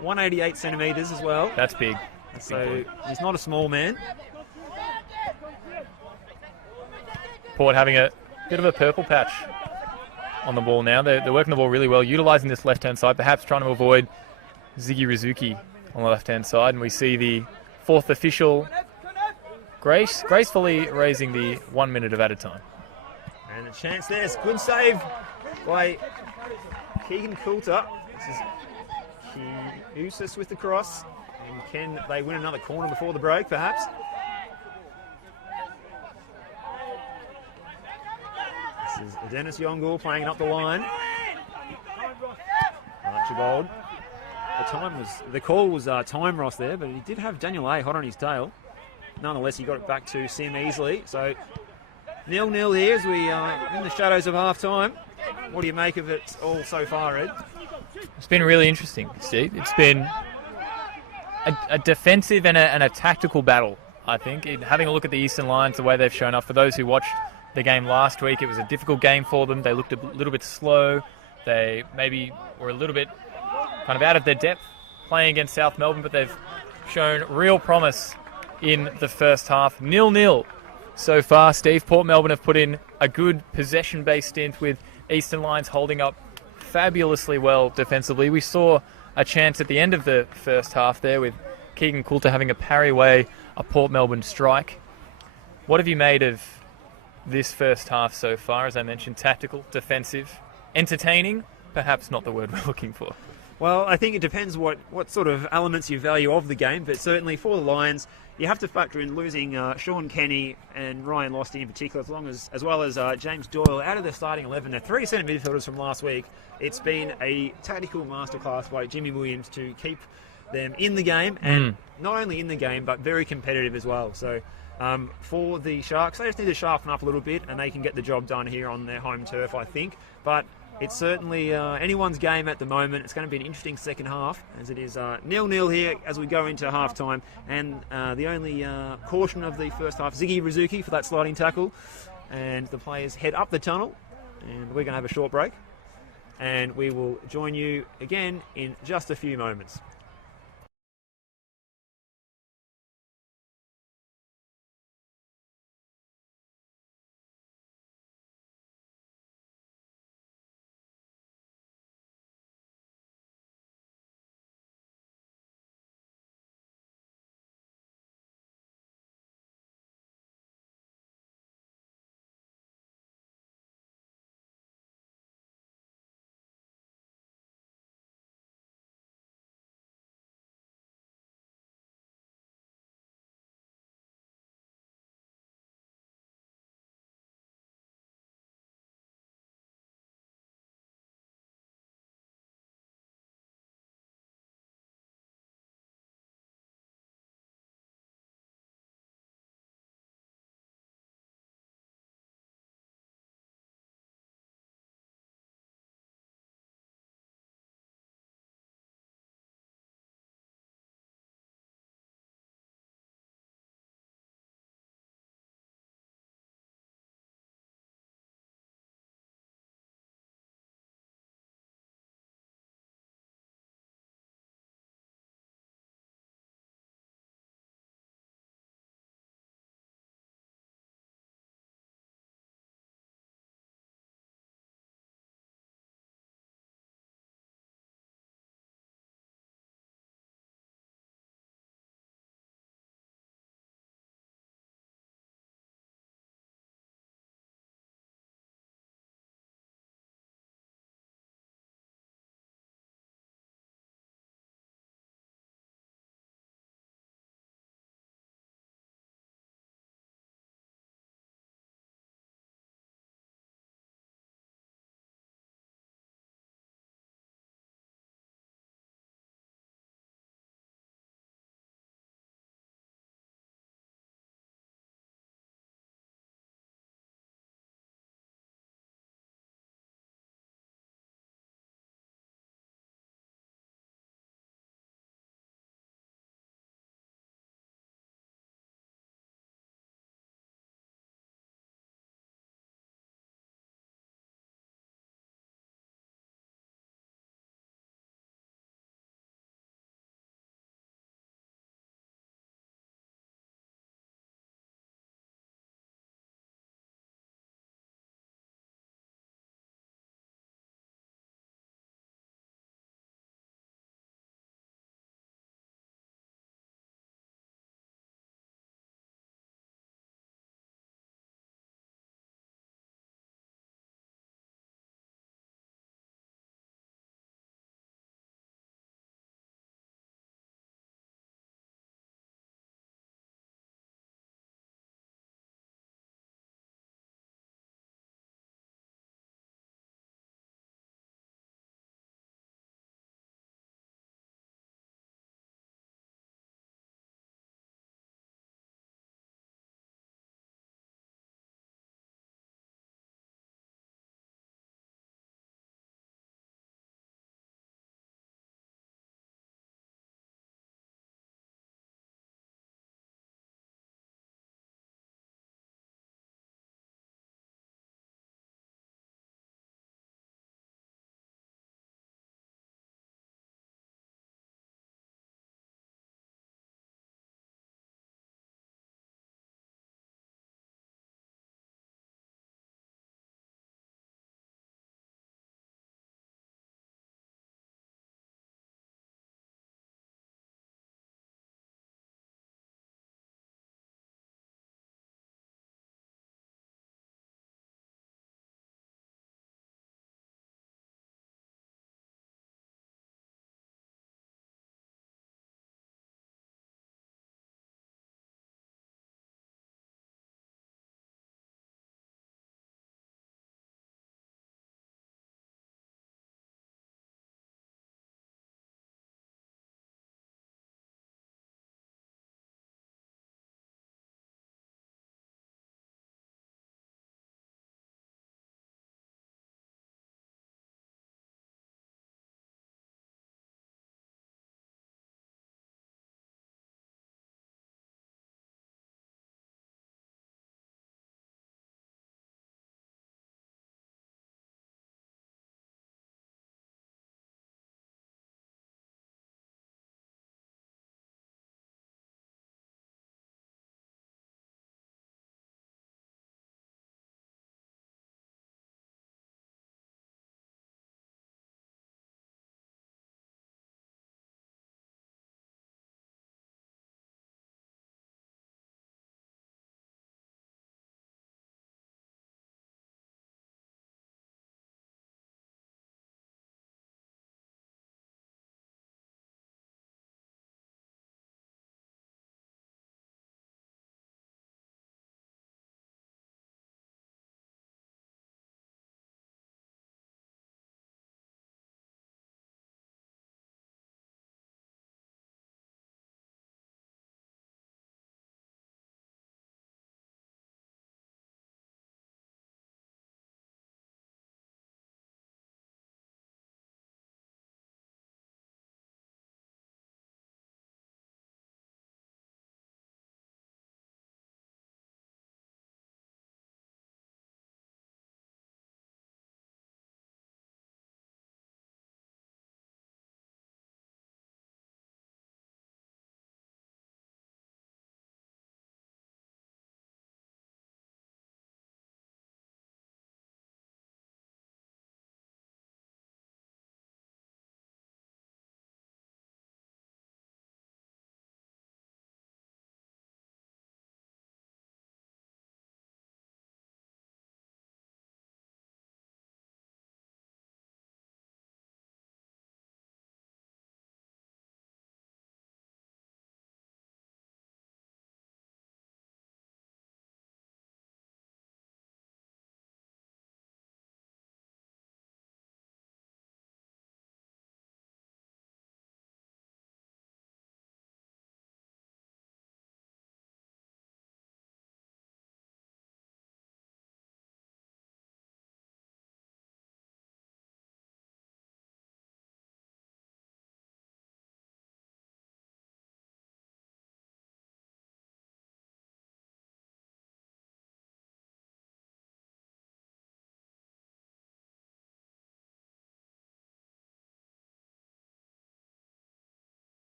188 centimetres as well. That's big. So he's not a small man. Port having a bit of a purple patch on the ball now. They're working the ball really well, utilising this left-hand side, perhaps trying to avoid Ziggy Rizuki on the left-hand side. And we see the 4th official gracefully raising the 1 minute of added time. And a chance there. It's good save by Keegan Coulter. This is Kiusis with the cross. And can they win another corner before the break, perhaps? This is Dennis Yongul playing it up the line. Archibald. The call was time Ross there, but he did have Daniel A hot on his tail. Nonetheless, he got it back to Sim easily. So 0-0 here as we are in the shadows of half time. What do you make of it all so far, Ed? It's been really interesting, Steve. It's been a defensive and a tactical battle, I think. Having a look at the Eastern Lions, the way they've shown up, for those who watched the game last week, it was a difficult game for them. They looked a little bit slow. They maybe were a little bit kind of out of their depth playing against South Melbourne, but they've shown real promise in the first half. 0-0 so far, Steve. Port Melbourne have put in a good possession-based stint with Eastern Lions holding up fabulously well defensively. We saw a chance at the end of the first half there with Keegan Coulter having a parry away a Port Melbourne strike. What have you made of this first half so far? As I mentioned, tactical, defensive, entertaining, perhaps not the word we're looking for. Well, I think it depends what sort of elements you value of the game, but certainly for the Lions, you have to factor in losing Sean Kenny and Ryan Losty in particular, as well as James Doyle out of the starting 11. They're 3 centre midfielders from last week. It's been a tactical masterclass by Jimmy Williams to keep them in the game, and not only in the game, but very competitive as well. So for the Sharks, they just need to sharpen up a little bit, and they can get the job done here on their home turf, I think. But It's certainly anyone's game at the moment. It's going to be an interesting second half, as it is 0-0 here as we go into half-time. And the only caution of the first half, Ziggy Rizuki for that sliding tackle. And the players head up the tunnel, and we're going to have a short break. And we will join you again in just a few moments.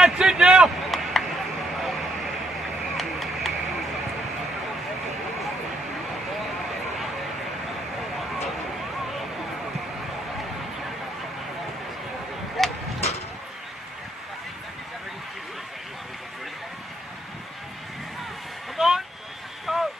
that's it now. Come on, go.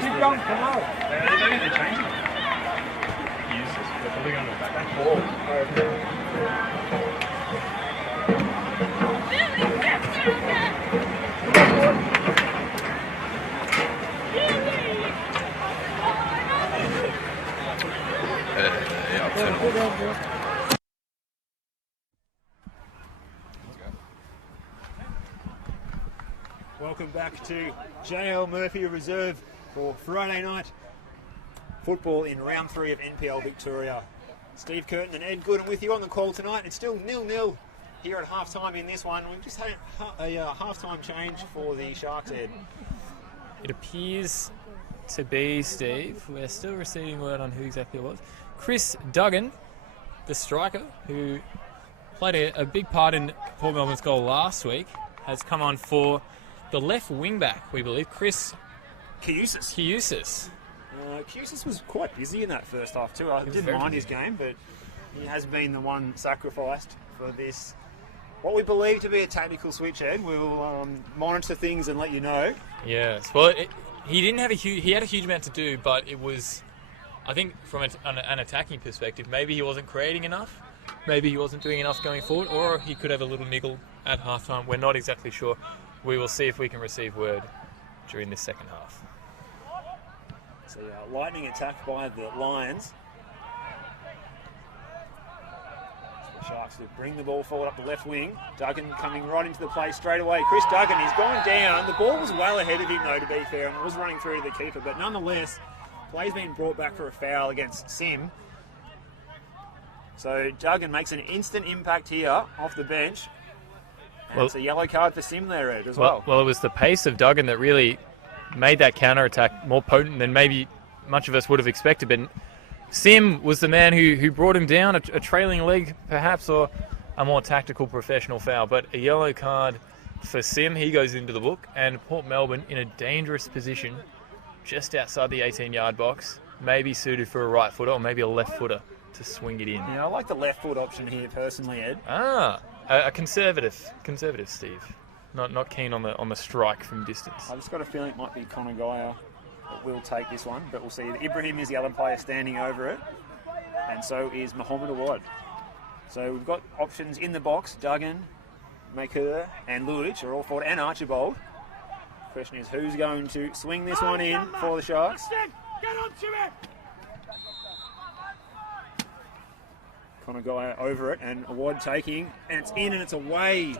Keep going, come on. They're changing it. Uses. They're probably going to go back. Welcome back to JL Murphy Reserve for Friday night football in round 3 of NPL Victoria. Steve Curtin and Ed Gooden with you on the call tonight. It's still 0-0 here at half-time in this one. We've just had a half-time change for the Sharks, Ed. It appears to be, Steve, we're still receiving word on who exactly it was. Chris Duggan, the striker, who played a big part in Port Melbourne's goal last week, has come on for the left wing-back, we believe, Chris Kiusis. Kiusis was quite busy in that first half too. I didn't mind his game, but he has been the one sacrificed for this. What we believe to be a tactical switch, Ed. We'll monitor things and let you know. Yes. Well, he didn't have he had a huge amount to do, but it was, I think, from an attacking perspective, maybe he wasn't creating enough, maybe he wasn't doing enough going forward, or he could have a little niggle at halftime. We're not exactly sure. We will see if we can receive word during this second half. So, lightning attack by the Lions. So the Sharks will bring the ball forward up the left wing. Duggan coming right into the play straight away. Chris Duggan, he's gone down. The ball was well ahead of him, though, to be fair, and it was running through to the keeper. But nonetheless, play's been brought back for a foul against Sim. So Duggan makes an instant impact here off the bench. And it's a yellow card for Sim there, Ed, as well. Well, it was the pace of Duggan that really made that counter-attack more potent than maybe much of us would have expected. But Sim was the man who brought him down, a trailing leg perhaps, or a more tactical professional foul. But a yellow card for Sim, he goes into the book. And Port Melbourne in a dangerous position just outside the 18-yard box, maybe suited for a right footer or maybe a left footer to swing it in. Yeah, I like the left foot option here personally, Ed. A conservative Steve. Not keen on the strike from distance. I've just got a feeling it might be Connor Geyer that will take this one, but we'll see. Ibrahim is the other player standing over it, and so is Mohamed Awad. So we've got options in the box. Duggan, Maker, and Lulich are all forward, and Archibald. The question is who's going to swing this one in for the Sharks. Connor Geyer over it, and Awad taking, and it's in and it's away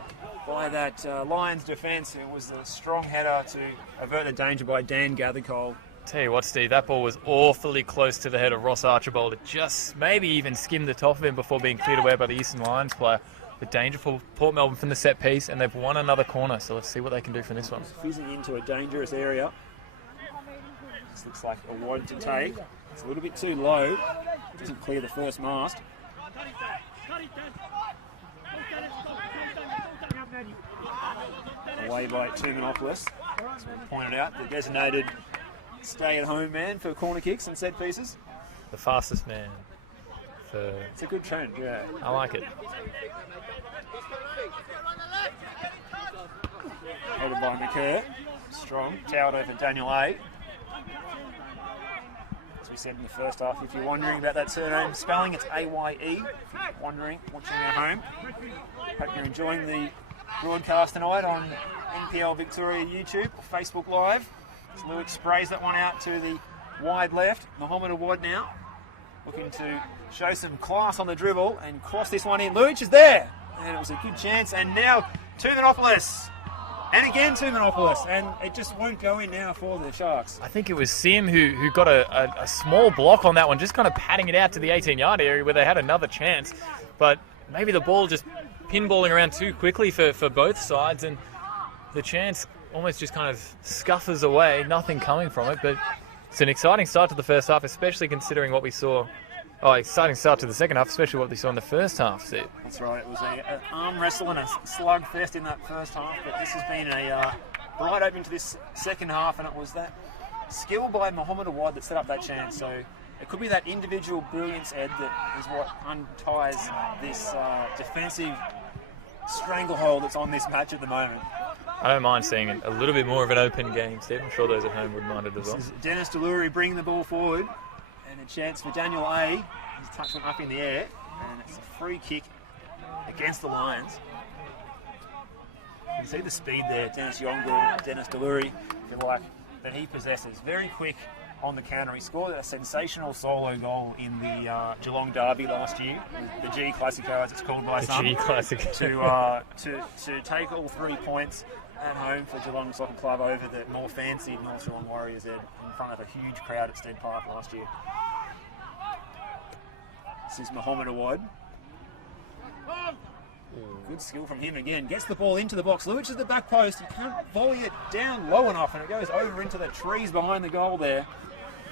by that Lions defence. It was a strong header to avert the danger by Dan Gathercole. Tell you what, Steve, that ball was awfully close to the head of Ross Archibald. It just maybe even skimmed the top of him before being cleared away by the Eastern Lions player. The danger for Port Melbourne from the set piece, and they've won another corner, so let's see what they can do from this one. Fizzing into a dangerous area. This looks like Awad to take. It's a little bit too low. Doesn't clear the first mast. Away by Tumanopoulos. As we pointed out, the designated stay-at-home man for corner kicks and set pieces. The fastest man. It's a good trend, yeah. I like it. Headed by McCurr. Strong. Towed over Daniel A. As we said in the first half, if you're wondering about that surname spelling, it's A-Y-E. If you're wondering, watching at home. Hope you're enjoying the broadcast tonight on NPL Victoria YouTube or Facebook Live. As Luich sprays that one out to the wide left. Mohamed Awad now looking to show some class on the dribble and cross this one in. Luich is there, and it was a good chance. And now Tumanopoulos And again to Monopolis, and it just won't go in now for the Sharks. I think it was Sim who got a small block on that one, just kind of patting it out to the 18-yard area where they had another chance. But maybe the ball just pinballing around too quickly for both sides, and the chance almost just kind of scuffers away, nothing coming from it. But it's an exciting start to the first half, especially considering what we saw. Oh, exciting start to the second half, especially what we saw in the first half, Steve. That's right. It was an arm wrestle and a slugfest in that first half, but this has been a right open to this second half, and it was that skill by Mohamed Awad that set up that chance. So it could be that individual brilliance, Ed, that is what unties this defensive stranglehold that's on this match at the moment. I don't mind seeing a little bit more of an open game, Steve. I'm sure those at home would mind it as well. This is Dennis Delury bringing the ball forward. And a chance for Daniel A. His touch went up in the air, and it's a free kick against the Lions. You can see the speed there, Dennis Yongle, Dennis Delury, if you like, that he possesses. Very quick on the counter. He scored a sensational solo goal in the Geelong Derby last year, the G Classico as it's called by some. The G Classico. To take all 3 points at home for Geelong Soccer Club over the more fancied North Geelong Warriors in front of a huge crowd at Stead Park last year. This is Mohamed Awad. Good skill from him again. Gets the ball into the box. Lewis is the back post. He can't volley it down low enough, and it goes over into the trees behind the goal there.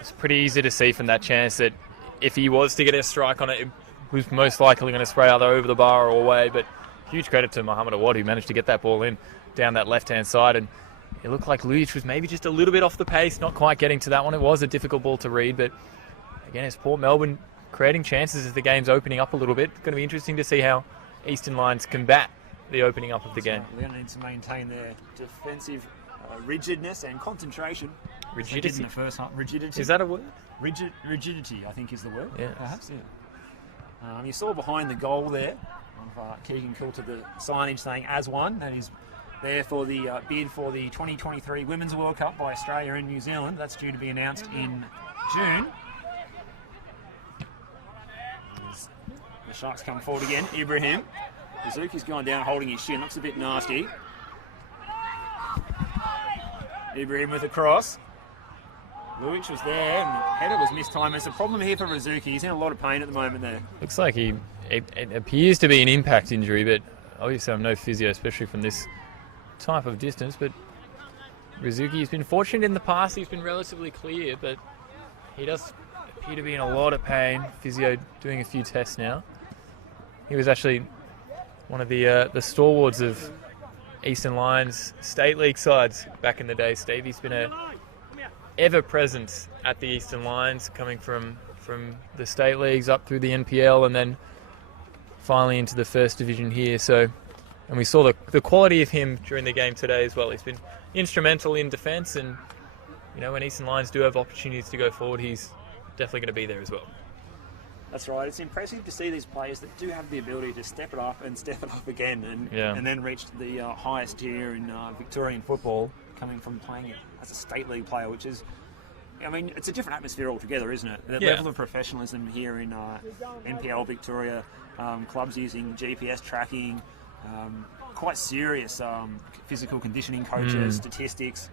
It's pretty easy to see from that chance that if he was to get a strike on it, it was most likely going to spray either over the bar or away. But huge credit to Mohamed Awad, who managed to get that ball in down that left-hand side. And it looked like Lujic was maybe just a little bit off the pace, not quite getting to that one. It was a difficult ball to read, but again, it's Port Melbourne creating chances as the game's opening up a little bit. It's going to be interesting to see how Eastern Lions combat the opening up of the game. They're going to need to maintain their defensive rigidness and concentration. Rigidity. In the first half. Rigidity. Is that a word? Rigidity, I think, is the word. Yeah. Perhaps. Yeah. You saw behind the goal there of Keegan Coulter the signage saying "as one." That is there for the bid for the 2023 Women's World Cup by Australia and New Zealand. That's due to be announced in June. The Sharks come forward again. Ibrahim. Mizuki's gone down holding his shin. Looks a bit nasty. Ibrahim with a cross. Lujic was there and the header was mistimed. It's a problem here for Rizuki. He's in a lot of pain at the moment there. Looks like it appears to be an impact injury, but obviously I'm no physio, especially from this type of distance. But Rizuki has been fortunate in the past. He's been relatively clear, but he does appear to be in a lot of pain. Physio doing a few tests now. He was actually one of the stalwarts of Eastern Lions State League sides back in the day. Stevie's been a ever present at the Eastern Lions, coming from the State Leagues up through the NPL and then finally into the First Division here. So, and we saw the quality of him during the game today as well. He's been instrumental in defence, and you know, when Eastern Lions do have opportunities to go forward, he's definitely going to be there as well. That's right. It's impressive to see these players that do have the ability to step it up and step it up again, and then reach the highest tier in Victorian football, coming from playing as a state league player, which is, I mean, it's a different atmosphere altogether, isn't it? The level of professionalism here in NPL Victoria, clubs using GPS tracking, quite serious physical conditioning coaches, statistics.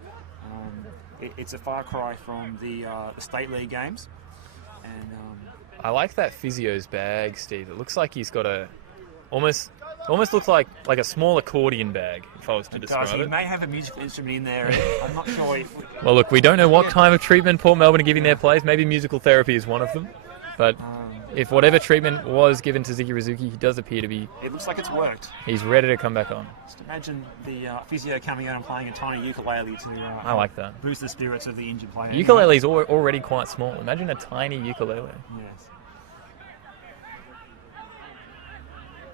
It's a far cry from the state league games. And I like that physio's bag, Steve. It looks like he's got almost looks like a small accordion bag, if I was to describe it. He may have a musical instrument in there. I'm not sure. Well, look, we don't know what kind of treatment Port Melbourne are giving their players. Maybe musical therapy is one of them. But if whatever treatment was given to Ziki Rizuki, he does appear to be... It looks like it's worked. He's ready to come back on. Just imagine the physio coming out and playing a tiny ukulele to I like that. Boost the spirits of the injured player. Ukulele's already quite small. Imagine a tiny ukulele. Yes.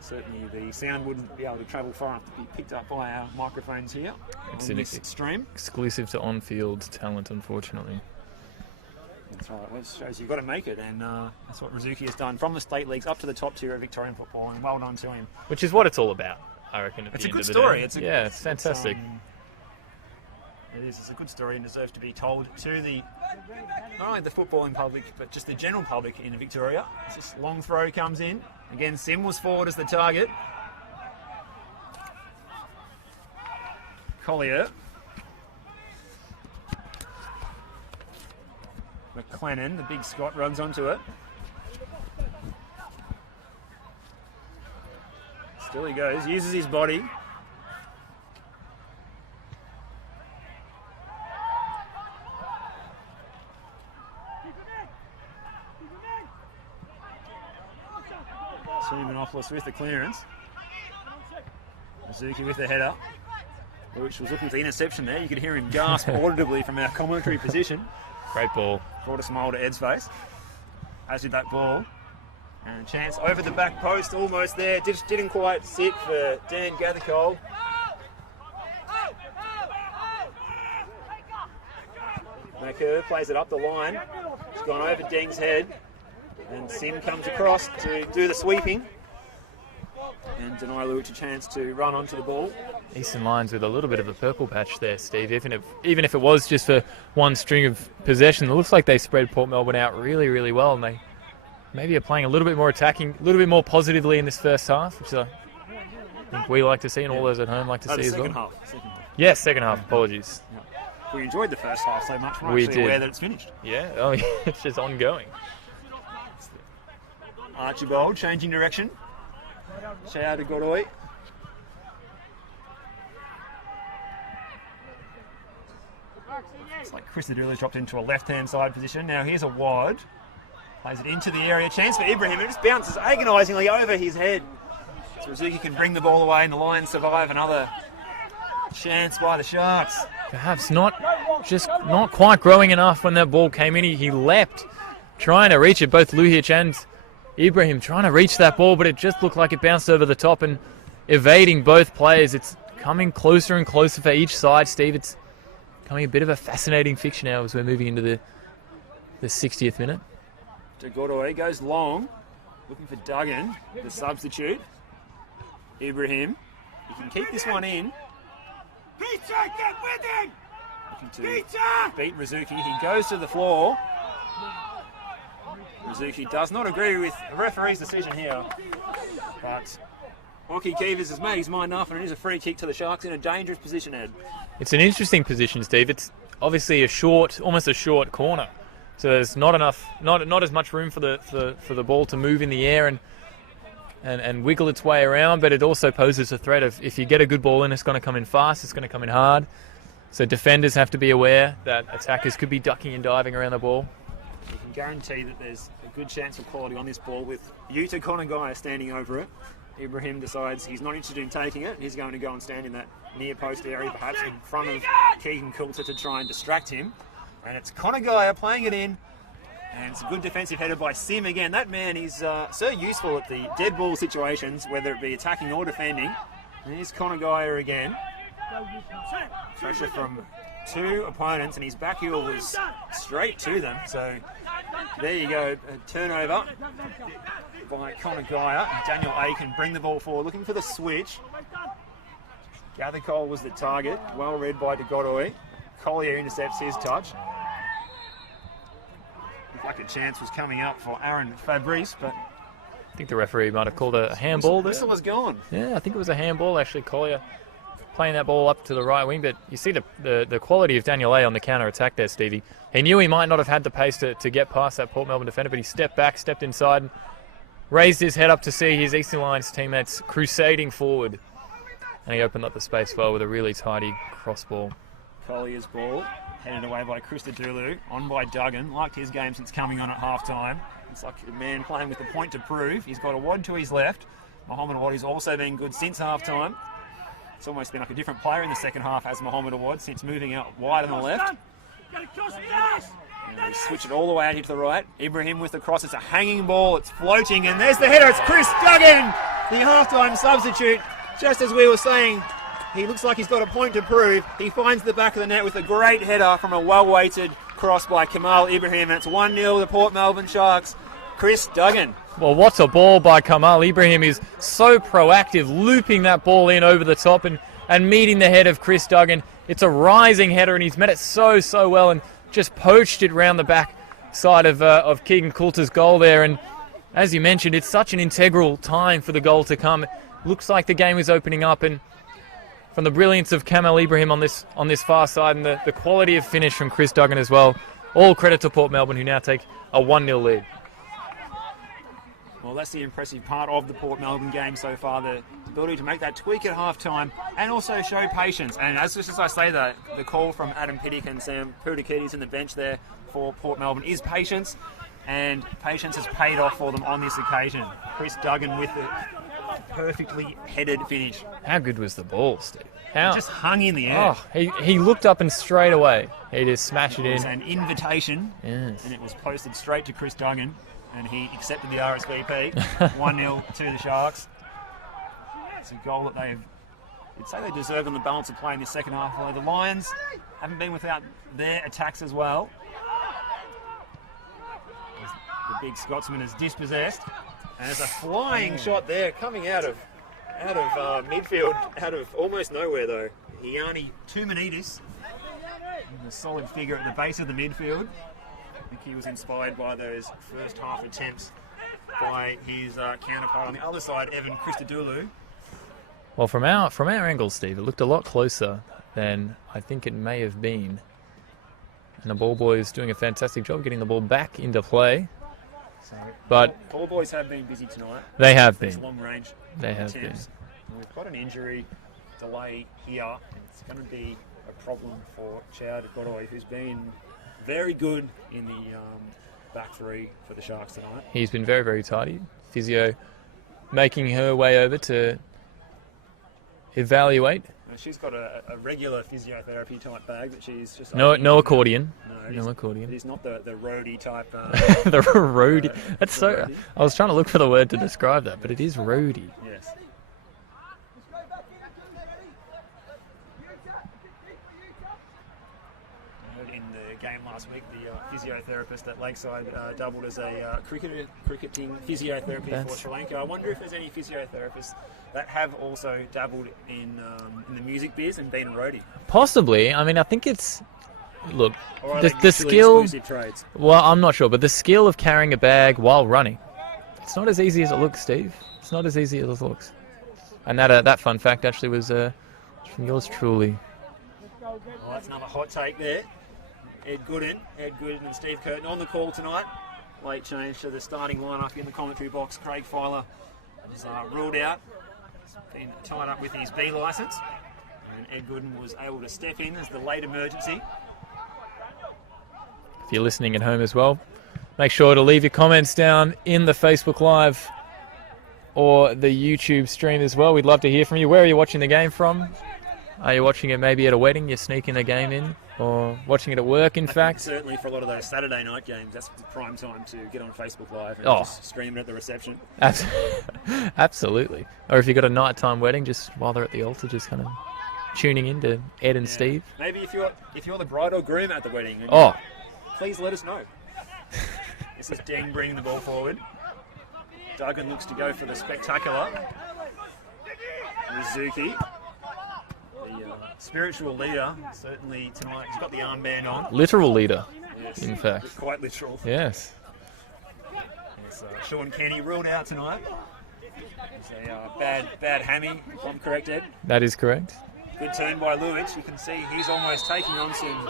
Certainly the sound wouldn't be able to travel far enough to be picked up by our microphones here It's on an this stream. Exclusive to on-field talent, unfortunately. That's right. Well, it shows you've got to make it, and that's what Rizuki has done from the state leagues up to the top tier of Victorian football, and well done to him. Which is what it's all about, I reckon. It's a good story. It's fantastic. It is. It's a good story and deserves to be told to the not only the footballing public, but just the general public in Victoria. This long throw comes in. Again, Sim was forward as the target. Collier. McLennan, the big Scot, runs onto it. Still he goes, uses his body. Simonopoulos with the clearance. Mizuki with the header, which was looking for the interception there. You could hear him gasp audibly from our commentary position. Great ball. Brought a smile to Ed's face, as did that ball. And a chance over the back post, almost there. Just didn't quite sit for Dan Gathercole. McCurr plays it up the line. It's gone over Deng's head. And Sim comes across to do the sweeping. And Denai Luich a chance to run onto the ball. Eastern Lions with a little bit of a purple patch there, Steve. Even if it was just for one string of possession, it looks like they spread Port Melbourne out really, really well. And they maybe are playing a little bit more attacking, a little bit more positively in this first half, which I think we like to see and all those at home like to see as well. Second half. Yes, second half. Apologies. Yeah. We enjoyed the first half so much, we're We actually did. aware that it's finished. Yeah, oh yeah, it's just ongoing. Archibald changing direction. Shao to Godoy. It's like Chris the Driller dropped into a left-hand side position. Now here's a wad. Plays it into the area. Chance for Ibrahim. It just bounces agonisingly over his head. So Rizuki can bring the ball away and the Lions survive another chance by the Sharks. Perhaps not quite growing enough when that ball came in. He leapt, trying to reach it. Both Luhic and Ibrahim trying to reach that ball, but it just looked like it bounced over the top and evading both players. It's coming closer and closer for each side, Steve. It's becoming a bit of a fascinating fixture now as we're moving into the 60th minute. De Godoy goes long, looking for Duggan, the substitute. Ibrahim, he can keep this one in. Peter, get with him! Looking to beat Rizuki. He goes to the floor. Rizuki does not agree with the referee's decision here, but Oki Kivas has made his mind up, and it is a free kick to the Sharks in a dangerous position, Ed. It's an interesting position, Steve. It's obviously almost a short corner. So there's not as much room for the ball to move in the air and wiggle its way around, but it also poses a threat of if you get a good ball in, it's going to come in fast, it's going to come in hard. So defenders have to be aware that attackers could be ducking and diving around the ball. You can guarantee that there's a good chance of quality on this ball with Yuta Konagaya standing over it. Ibrahim decides he's not interested in taking it. He's going to go and stand in that near post area, perhaps in front of Keegan Coulter to try and distract him. And it's Konagaya playing it in. And it's a good defensive header by Sim again. That man is so useful at the dead ball situations, whether it be attacking or defending. And here's Konagaya again. Pressure from two opponents, and his back heel was straight to them. So there you go, a turnover by Konagaya. Daniel A can bring the ball forward, looking for the switch. Gathercole was the target, well read by De Godoy. Collier intercepts his touch. Looked like a chance was coming up for Aaron Fabrice, but I think the referee might have called a handball there. Whistle was gone. Yeah, I think it was a handball actually. Collier playing that ball up to the right wing, but you see the quality of Daniel A on the counter-attack there, Stevie. He knew he might not have had the pace to get past that Port Melbourne defender, but he stepped back, stepped inside, and raised his head up to see his Eastern Lions teammates crusading forward. And he opened up the space well with a really tidy cross ball. Collier's ball, headed away by Krista Dulu, on by Duggan. Liked his game since coming on at half-time. It's like a man playing with the point to prove. He's got a wad to his left. Mohamed Awadi's also been good since half-time. It's almost been like a different player in the second half as Mohamed Awad since moving out wide on the left. And they switch it all the way out here to the right. Ibrahim with the cross. It's a hanging ball. It's floating. And there's the header. It's Chris Duggan, the half-time substitute. Just as we were saying, he looks like he's got a point to prove. He finds the back of the net with a great header from a well-weighted cross by Kamal Ibrahim. It's 1-0 the Port Melbourne Sharks. Chris Duggan. Well, what's a ball by Kamal Ibrahim. Is so proactive, looping that ball in over the top and meeting the head of Chris Duggan. It's a rising header, and he's met it so well and just poached it round the back side of Keegan Coulter's goal there. And as you mentioned, it's such an integral time for the goal to come. Looks like the game is opening up, and from the brilliance of Kamal Ibrahim on this far side, and the quality of finish from Chris Duggan as well. All credit to Port Melbourne, who now take a 1-0 lead. Well, that's the impressive part of the Port Melbourne game so far, the ability to make that tweak at half-time and also show patience. And as I say that, the call from Adam Piddick and Sam Pudakides in the bench there for Port Melbourne is patience, and patience has paid off for them on this occasion. Chris Duggan with the perfectly headed finish. How good was the ball, Steve? It just hung in the air. Oh, he looked up and straight away he just smashed it in. It was an invitation, yes. And it was posted straight to Chris Duggan, and he accepted the RSVP. 1-0 to the Sharks. It's a goal that you'd say they deserved on the balance of play in the second half. Although the Lions haven't been without their attacks as well. The big Scotsman is dispossessed, and there's a flying shot there coming out of midfield, out of almost nowhere though. Iani Tumanidis, a solid figure at the base of the midfield. I think he was inspired by those first half attempts by his counterpart on the other side, Evan Christodoulou. Well, from our angle, Steve, it looked a lot closer than I think it may have been. And the ball boys doing a fantastic job getting the ball back into play. But ball boys have been busy tonight. They have been. It's long range. They have been. And we've got an injury delay here, and it's going to be a problem for Chad Godoy, who's been very good in the back three for the Sharks tonight. He's been very, very tidy. Physio making her way over to evaluate. She's got a regular physiotherapy type bag that she's just... No accordion. No accordion. It is not the roadie type... the roadie. That's so... Roadie. I was trying to look for the word to describe that, but it is roadie. Yes. In the game last week, the physiotherapist at Lakeside doubled as a cricketing physiotherapy for Sri Lanka. I wonder if there's any physiotherapists that have also dabbled in the music biz and been a roadie. Possibly. I mean, I think it's... Look, the skill... Trades? Well, I'm not sure, but the skill of carrying a bag while running, it's not as easy as it looks, Steve. It's not as easy as it looks. And that fun fact actually was from yours truly. Well, that's another hot take there. Ed Gooden and Steve Curtin on the call tonight. Late change to the starting lineup in the commentary box. Craig Filer is ruled out. He's been tied up with his B licence. And Ed Gooden was able to step in as the late emergency. If you're listening at home as well, make sure to leave your comments down in the Facebook Live or the YouTube stream as well. We'd love to hear from you. Where are you watching the game from? Are you watching it maybe at a wedding? You're sneaking a game in? Or watching it at work, in fact? Certainly for a lot of those Saturday night games, that's the prime time to get on Facebook Live and just stream it at the reception. Absolutely. Or if you've got a nighttime wedding, just while they're at the altar, just kind of tuning in to Ed and Steve. Maybe if you're the bride or groom at the wedding, please let us know. This is Deng bringing the ball forward. Duggan looks to go for the spectacular. Rizuki, the spiritual leader, certainly tonight. He's got the armband on. Literal leader, yes, in fact. Quite literal. Yes. Sean Kenny ruled out tonight. It's a bad hammy, if I'm correct, Ed. That is correct. Good turn by Lewis. You can see he's almost taking on some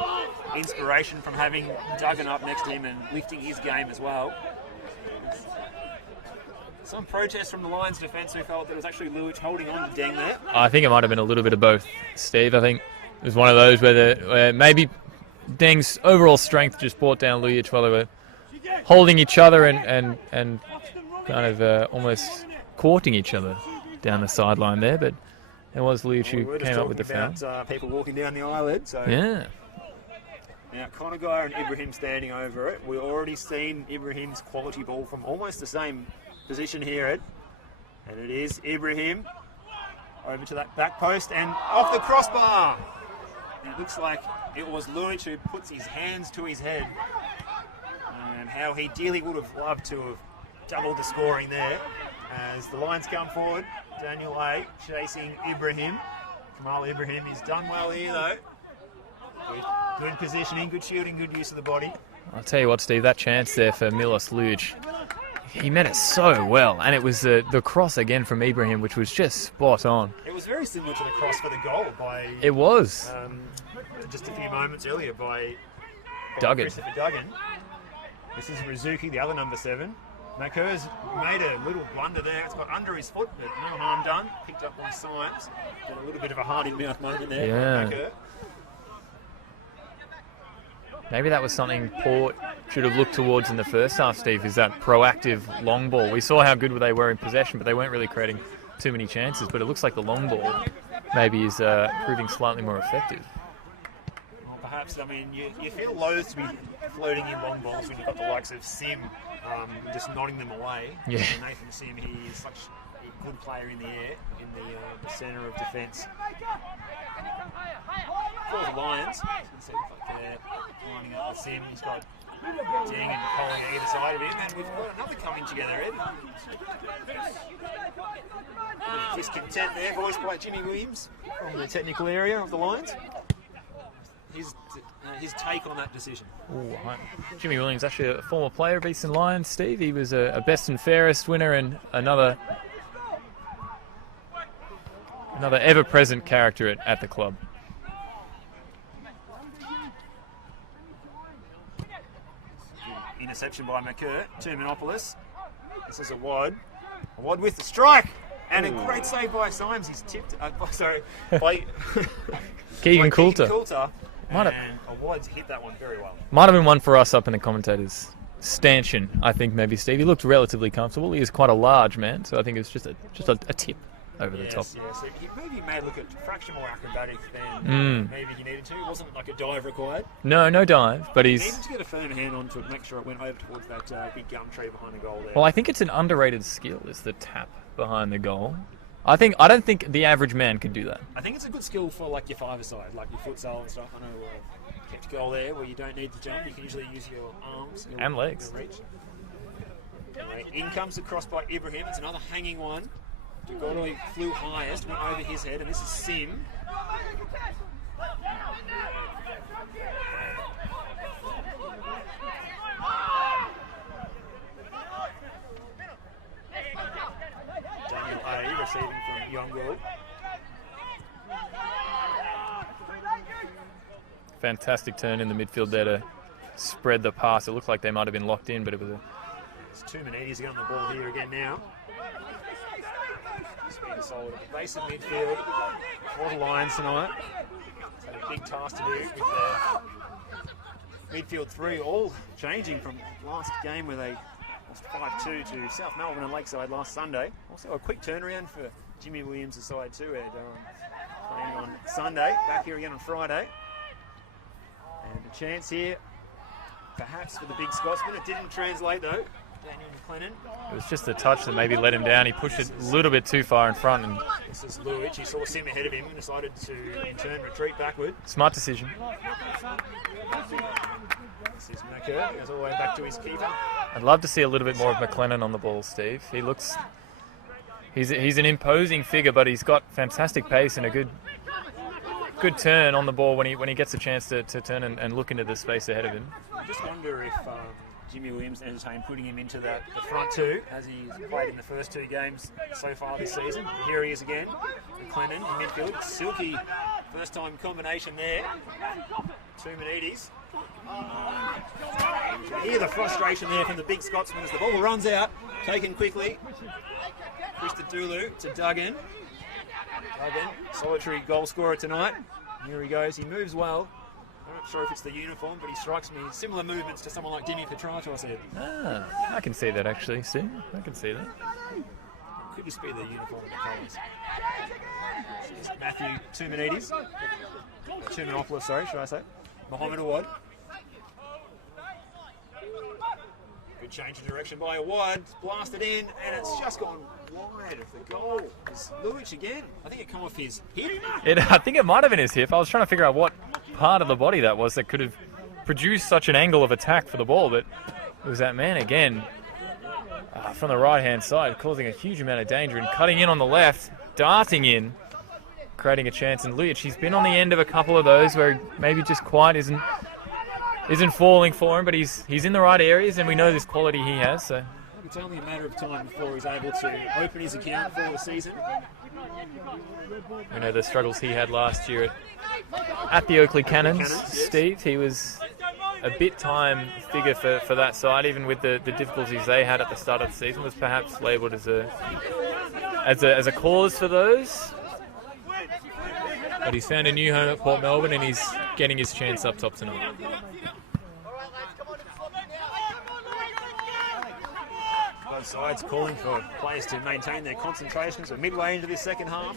inspiration from having Duggan up next to him and lifting his game as well. Some protest from the Lions defence who felt that it was actually Luich holding on to Deng there. I think it might have been a little bit of both, Steve. I think it was one of those where maybe Deng's overall strength just brought down Luich while they were holding each other and kind of almost courting each other down the sideline there. But it was Luich who came up with the foul. People walking down the eyelid. So. Yeah. Now, Conagar and Ibrahim standing over it. We've already seen Ibrahim's quality ball from almost the same position here, Ed. And it is Ibrahim over to that back post and off the crossbar. And it looks like it was Luich who puts his hands to his head. And how he dearly would have loved to have doubled the scoring there. As the Lions come forward, Daniel A chasing Ibrahim. Kamal Ibrahim, he's done well here though. Good positioning, good shooting, good use of the body. I'll tell you what, Steve, that chance there for Milos Luich, He met it so well, and it was the cross again from Ibrahim, which was just spot on. It was very similar to the cross for the goal by... It was. Just a few moments earlier by Duggan. Christopher Duggan. This is Rizuki, the other number 7. Makur's made a little blunder there. It's got under his foot, but no harm done. Picked up by Symes. Got a little bit of a heart-in-mouth moment there. Yeah. Makur. Maybe that was something Port should have looked towards in the first half, Steve, is that proactive long ball. We saw how good they were in possession, but they weren't really creating too many chances. But it looks like the long ball maybe is proving slightly more effective. Well, perhaps, I mean, you feel loath to be floating in long balls when you've got the likes of Sim just nodding them away. Yeah. And Nathan Sim, he is such a good player in the air, in the centre of defence. For the Lions, you can see they're lining up with Sim. He's got Ding and Colling either side of him, and we've got another coming together, Ed. Discontent there, voiced by Jimmy Williams from the technical area of the Lions. His take on that decision. Ooh, Jimmy Williams, actually a former player of Eastern Lions, Steve. He was a best and fairest winner and another ever-present character at the club. Interception by Makur to Manopoulos. This is a wad. A wad with the strike. And a great save by Symes. He's tipped. By Keegan Coulter. And a wad's hit that one very well. Might have been one for us up in the commentators. Stanchion, I think maybe, Steve. He looked relatively comfortable. He is quite a large man, so I think it was just a tip over the top. Yes. Maybe he may look a fraction more acrobatic than maybe he needed to. It wasn't like a dive required. No dive, but He he's... needed to get a firm hand on to make sure it went over towards that big gum tree behind the goal there. Well, I think it's an underrated skill, is the tap behind the goal. I don't think the average man could do that. I think it's a good skill for like your five-a-side, like your futsal and stuff. I know kept goal there where you don't need to jump. You can usually use your arms and legs. Reach. Anyway, in comes the cross by Ibrahim. It's another hanging one. Dugoroi flew highest, went over his head, and this is Sim. Daniel A receiving from Yongo. Fantastic turn in the midfield there to spread the pass. It looked like they might have been locked in, but it was It's 2 minutes to get on the ball here again now. Just being solid at the base of midfield for the Lions tonight. It's had a big task to do with their midfield 3 all changing from last game where they lost 5-2 to South Melbourne and Lakeside last Sunday. Also a quick turnaround for Jimmy Williams' side too, Ed. Playing on Sunday, back here again on Friday. And a chance here, perhaps for the big Scotsman. It didn't translate though. Daniel McLennan. It was just a touch that maybe let him down. He pushed it a little bit too far in front. And this is Luich. He saw Sim ahead of him and decided to, in turn, retreat backward. Smart decision. This is Makur. Goes all the way back to his keeper. I'd love to see a little bit more of McLennan on the ball, Steve. He looks... He's an imposing figure, but he's got fantastic pace and a good turn on the ball when he gets a chance to turn and look into the space ahead of him. I just wonder if Jimmy Williams entertained putting him into the front two, as he's played in the first 2 games so far this season. Here he is again, McLennan in midfield. Silky first-time combination there. 2 Manides. Hear the frustration there from the big Scotsman as the ball runs out, taken quickly. Krista Dulu to Duggan. Duggan, solitary goal scorer tonight. Here he goes. He moves well. I'm not sure if it's the uniform, but he strikes me similar movements to someone like Dimi Petratos here. I can see that actually, Steve. I can see that. Could just be the uniform and the colours. Matthew Tumanides. Tumanopoulos, sorry, should I say. Mohamed Awad. Good change of direction by Awad. Blasted in, and it's just gone wide of the goal. It's Luich again. I think it come off his hip. I think it might have been his hip. I was trying to figure out what part of the body that was that could have produced such an angle of attack for the ball, but it was that man again from the right-hand side, causing a huge amount of danger and cutting in on the left, darting in, creating a chance. And Luich, he's been on the end of a couple of those where maybe just quite isn't falling for him, but he's in the right areas, and we know this quality he has. So It's only a matter of time before he's able to open his account for the season. You know the struggles he had last year at the Oakley Cannons, Yes. Steve. He was a bit-time figure for that side, even with the difficulties they had at the start of the season. Was perhaps labelled as a cause for those. But he's found a new home at Port Melbourne, and he's getting his chance up top tonight. Both sides calling for players to maintain their concentrations. We're midway into this second half.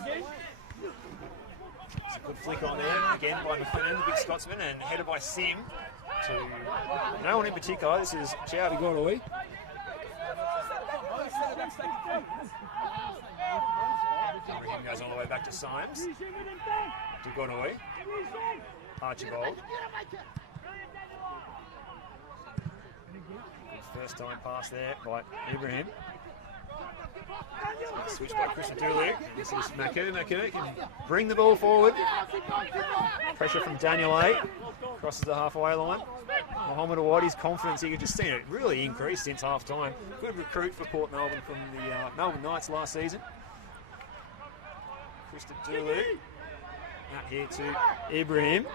It's a good flick on there, again by McLennan, the big Scotsman, and headed by Sim to no one in particular. This is Chao Goroi. Ibrahim goes all the way back to Symes. To Goroi. Archibald. First time pass there by Ibrahim. Switch by Chris Dulu. This is Maku. Maku can bring the ball forward. Pressure from Daniel A. Crosses the halfway line. Mohamed Awadi's confidence, you can just see it really increased since half time. Good recruit for Port Melbourne from the Melbourne Knights last season. Chris Dulu. Out here to Ibrahim.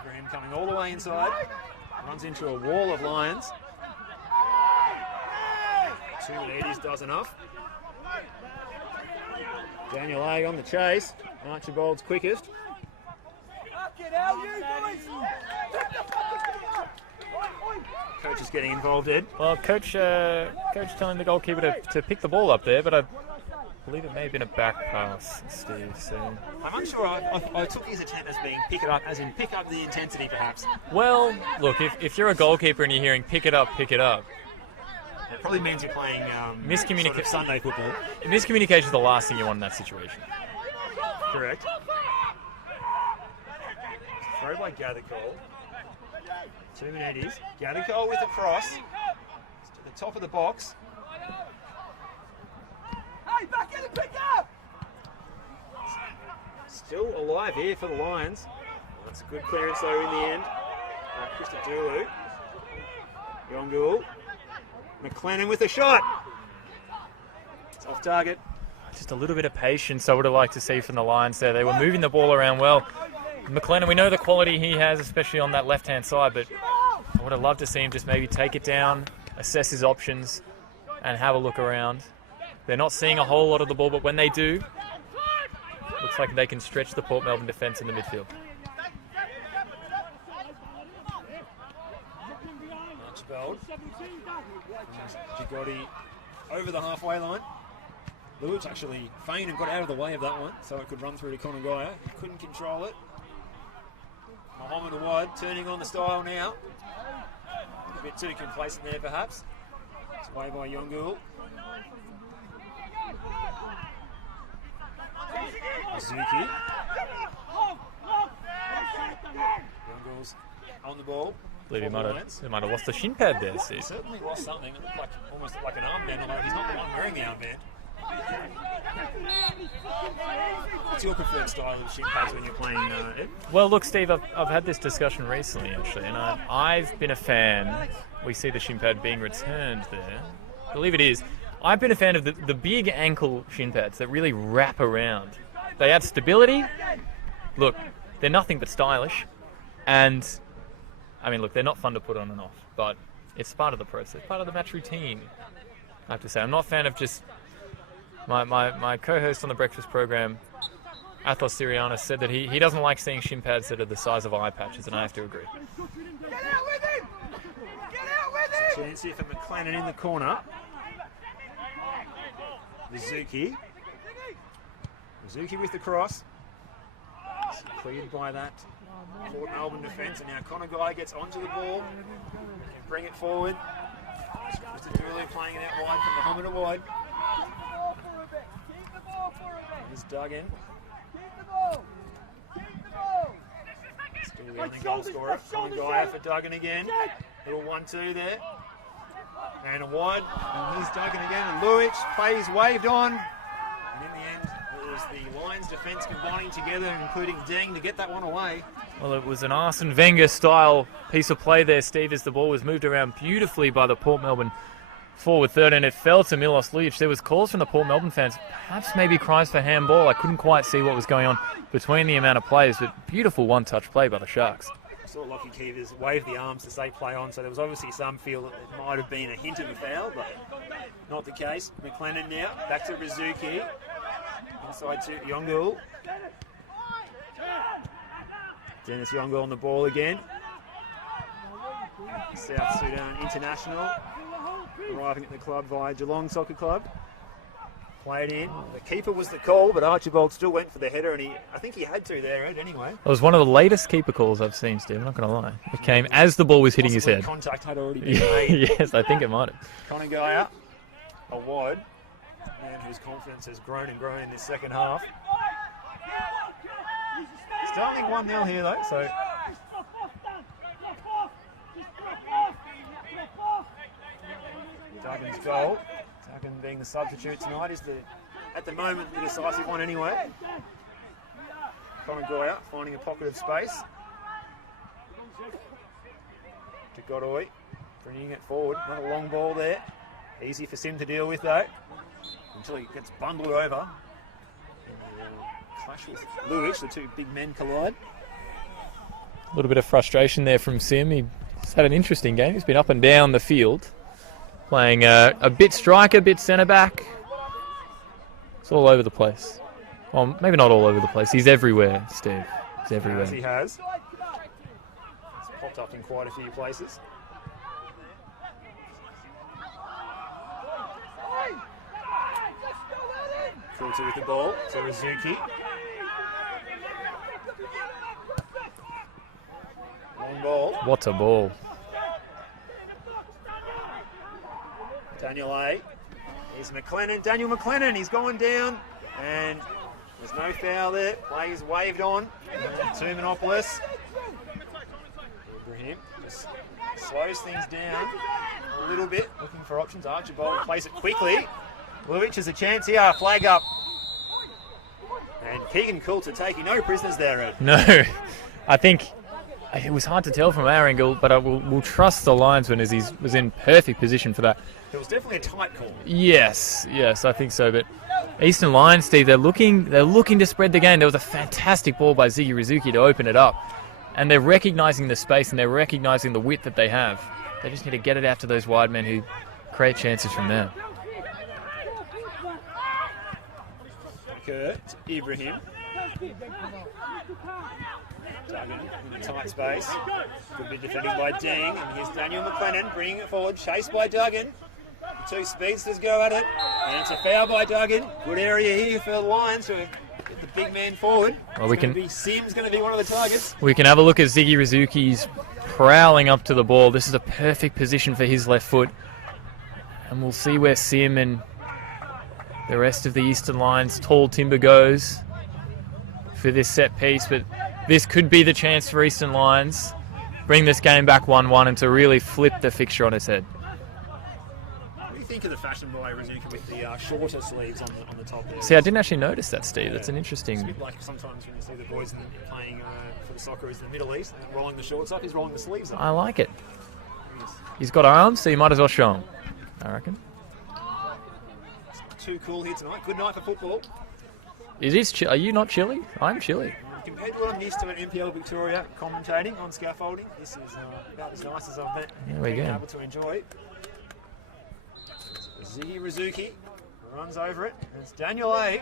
Ibrahim coming all the way inside. Runs into a wall of Lions. 280s does enough. Daniel A on the chase. Archibald's quickest. Coach is getting involved, Ed. Well, coach telling the goalkeeper to pick the ball up there, but I believe it may have been a back pass, Steve. So I'm unsure. I took his attempt as being pick it up, as in pick up the intensity, perhaps. well, look, if you're a goalkeeper and you're hearing pick it up, It probably means you're playing Miscommunication. sort of Sunday football. miscommunication is the last thing you want in that situation. Correct. Throw by Gathercole. 2 minutes. Gathercole with a cross. To the top of the box. Hey, back in and pick up! Still alive here for the Lions. That's a good clearance though in the end. Krista Dulu. Yongul. McLennan with a shot. It's off target. Just a little bit of patience I would have liked to see from the Lions there. They were moving the ball around well. McLennan, we know the quality he has, especially on that left-hand side, but I would have loved to see him just maybe take it down, assess his options, and have a look around. They're not seeing a whole lot of the ball, but when they do, looks like they can stretch the Port Melbourne defence in the midfield. Archibald. Gigotti over the halfway line. Lewis actually feigned and got out of the way of that one, so it could run through to Konagaya. He couldn't control it. Mohamed Awad turning on the style now. A bit too complacent there, perhaps. It's away by Yongul. Azuki. Yongul's on the ball. I believe he might have lost the shin pad there, Steve. Certainly lost something. It looked like, almost looked like an armband, although he's not the one wearing the armband. What's your preferred style of shin pads when you're playing, Ed? Well, look, Steve, I've had this discussion recently, actually, and I've been a fan. We see the shin pad being returned there. I believe it is. I've been a fan of the big ankle shin pads that really wrap around. They add stability. Look, they're nothing but stylish. And, I mean, look, they're not fun to put on and off, but it's part of the process, part of the match routine, I have to say. I'm not a fan of just... My co-host on the breakfast program, Athos Sirianis, said that he doesn't like seeing shin pads that are the size of eye patches, and I have to agree. Get out with him! Get out with him! Chance here for McLennan in the corner. Mizuki. Mizuki with the cross. It's cleared by that Port Melbourne defence, and now Konagai gets onto the ball. Can bring it forward. Mr. Dulu playing it out wide from Mohamed Awad. He's dug in. Still the only goal scorer. Konagai for Duggan again. Little 1-2 there. And Awad, and he's Duggan again. And Luich plays waved on. And in the end, it was the Lions defence combining together, including Deng, to get that one away. Well, it was an Arsene Wenger-style piece of play there, Steve, as the ball was moved around beautifully by the Port Melbourne forward third, and it fell to Milos Lujic. There was calls from the Port Melbourne fans, perhaps maybe cries for handball. I couldn't quite see what was going on between the amount of players, but beautiful one-touch play by the Sharks. I saw Lockie Keevers wave the arms to say play on, so there was obviously some feel that it might have been a hint of a foul, but not the case. McLennan now, back to Rizuki. Inside to Yongul. Dennis Yongul on the ball again. South Sudan International, arriving at the club via Geelong Soccer Club. Played in. The keeper was the call, but Archibald still went for the header, and I think he had to there, Ed, anyway. It was one of the latest keeper calls I've seen, Steve, I'm not going to lie. It came as the ball was hitting his head. Contact had already been made. Yes, I think it might have. Conor Geyer, a wide man whose confidence has grown and grown in this second half. Still only 1-0 here, though, so... Duggan's goal. Duggan being the substitute tonight is at the moment the decisive one anyway. Conor Geyer finding a pocket of space. To Godoy, bringing it forward. Another long ball there. Easy for Sim to deal with though. Until he gets bundled over. Clash with Lujic, the two big men collide. A little bit of frustration there from Sim. He's had an interesting game. He's been up and down the field. Playing a bit striker, a bit centre-back. It's all over the place. Well, maybe not all over the place. He's everywhere, Steve. He's everywhere. As he has. It's popped up in quite a few places. Coulter with the ball to Rizuki. Long ball. What a ball. Daniel A. Here's McLennan. Daniel McLennan. He's gone down. And there's no foul there. Play is waved on to Menopoulos. Ibrahim just slows things down a little bit, looking for options. Archibald plays it quickly. Lujic has a chance here. Flag up. And Keegan Coulter taking no prisoners there, Ed. No. I think it was hard to tell from our angle, but we'll trust the linesman as he was in perfect position for that. It was definitely a tight call. Yes, I think so. But Eastern Lions, Steve, they're looking to spread the game. There was a fantastic ball by Ziggy Rizuki to open it up, and they're recognising the space and they're recognising the width that they have. They just need to get it after those wide men who create chances from there. Kurt, Ibrahim. Duggan in a tight space. Good bit defending by Deng, and here's Daniel McLennan bringing it forward, chased by Duggan. The two speedsters go at it, and it's a foul by Duggan. Good area here for the Lions to get the big man forward. Well, Sim's going to be one of the targets. We can have a look at Ziggy Rizuki's prowling up to the ball. This is a perfect position for his left foot, and we'll see where Sim and the rest of the Eastern Lions tall timber goes for this set piece. But this could be the chance for Eastern Lions. Bring this game back 1-1 and to really flip the fixture on its head. What do you think of the fashion by Rizuki with the shorter sleeves on the top there? See, I didn't actually notice that, Steve. That's an interesting... It's a bit like sometimes when you see the boys playing for the soccer in the Middle East, rolling the shorts up, he's rolling the sleeves up. I like it. He's got arms, so you might as well show him, I reckon. Too cool here tonight. Good night for football. It is. Are you not chilly? I'm chilly. Compared to what I'm used to at NPL Victoria, commentating on scaffolding, this is about as nice as I've been able to enjoy. Ziggy Rizuki runs over it. It's Daniel A.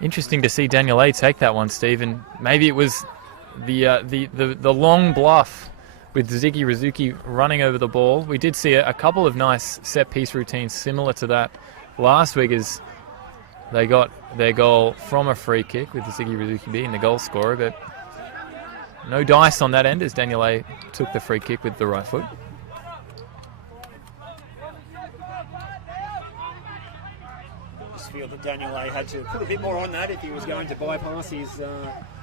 Interesting to see Daniel A take that one, Stephen. Maybe it was the long bluff with Ziggy Rizuki running over the ball. We did see a couple of nice set-piece routines similar to that last week as they got their goal from a free kick with Ziggy Rizuki being the goal scorer, but no dice on that end as Daniel A took the free kick with the right foot. Just feel that Daniel A had to put a bit more on that if he was going to bypass his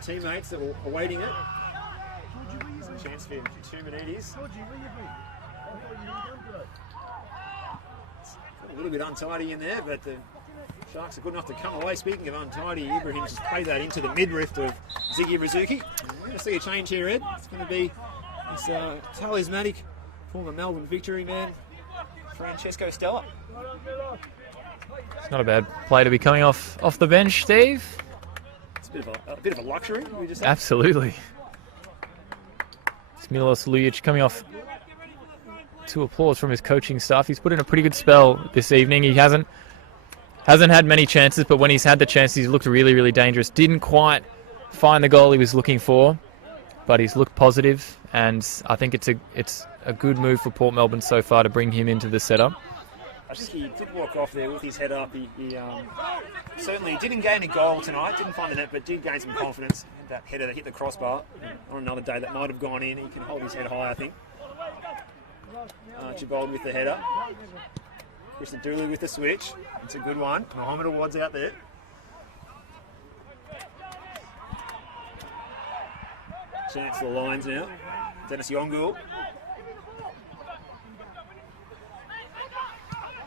teammates that were awaiting it. Chance for Tumanides. A little bit untidy in there, but the Sharks are good enough to come away. Speaking of untidy, Ibrahim just played that into the midriff of Ziggy Rizuki. We're going to see a change here, Ed. It's going to be this talismanic for the Melbourne victory man, Francesco Stella. It's not a bad play to be coming off the bench, Steve. It's a bit of a luxury, we just said. Absolutely. It's Milos Lujic coming off to applause from his coaching staff. He's put in a pretty good spell this evening. He hasn't had many chances, but when he's had the chances, he's looked really, really dangerous. Didn't quite find the goal he was looking for, but he's looked positive, and I think it's a good move for Port Melbourne so far to bring him into the setup. I think he did walk off there with his head up. He certainly didn't gain a goal tonight, didn't find the net, but did gain some confidence. That header that hit the crossbar on another day that might have gone in. He can hold his head high, I think. Archibald with the header. Christian Dooley with the switch. It's a good one. Mohamed Awad's out there. Chance for the Lions now. Dennis Yongul.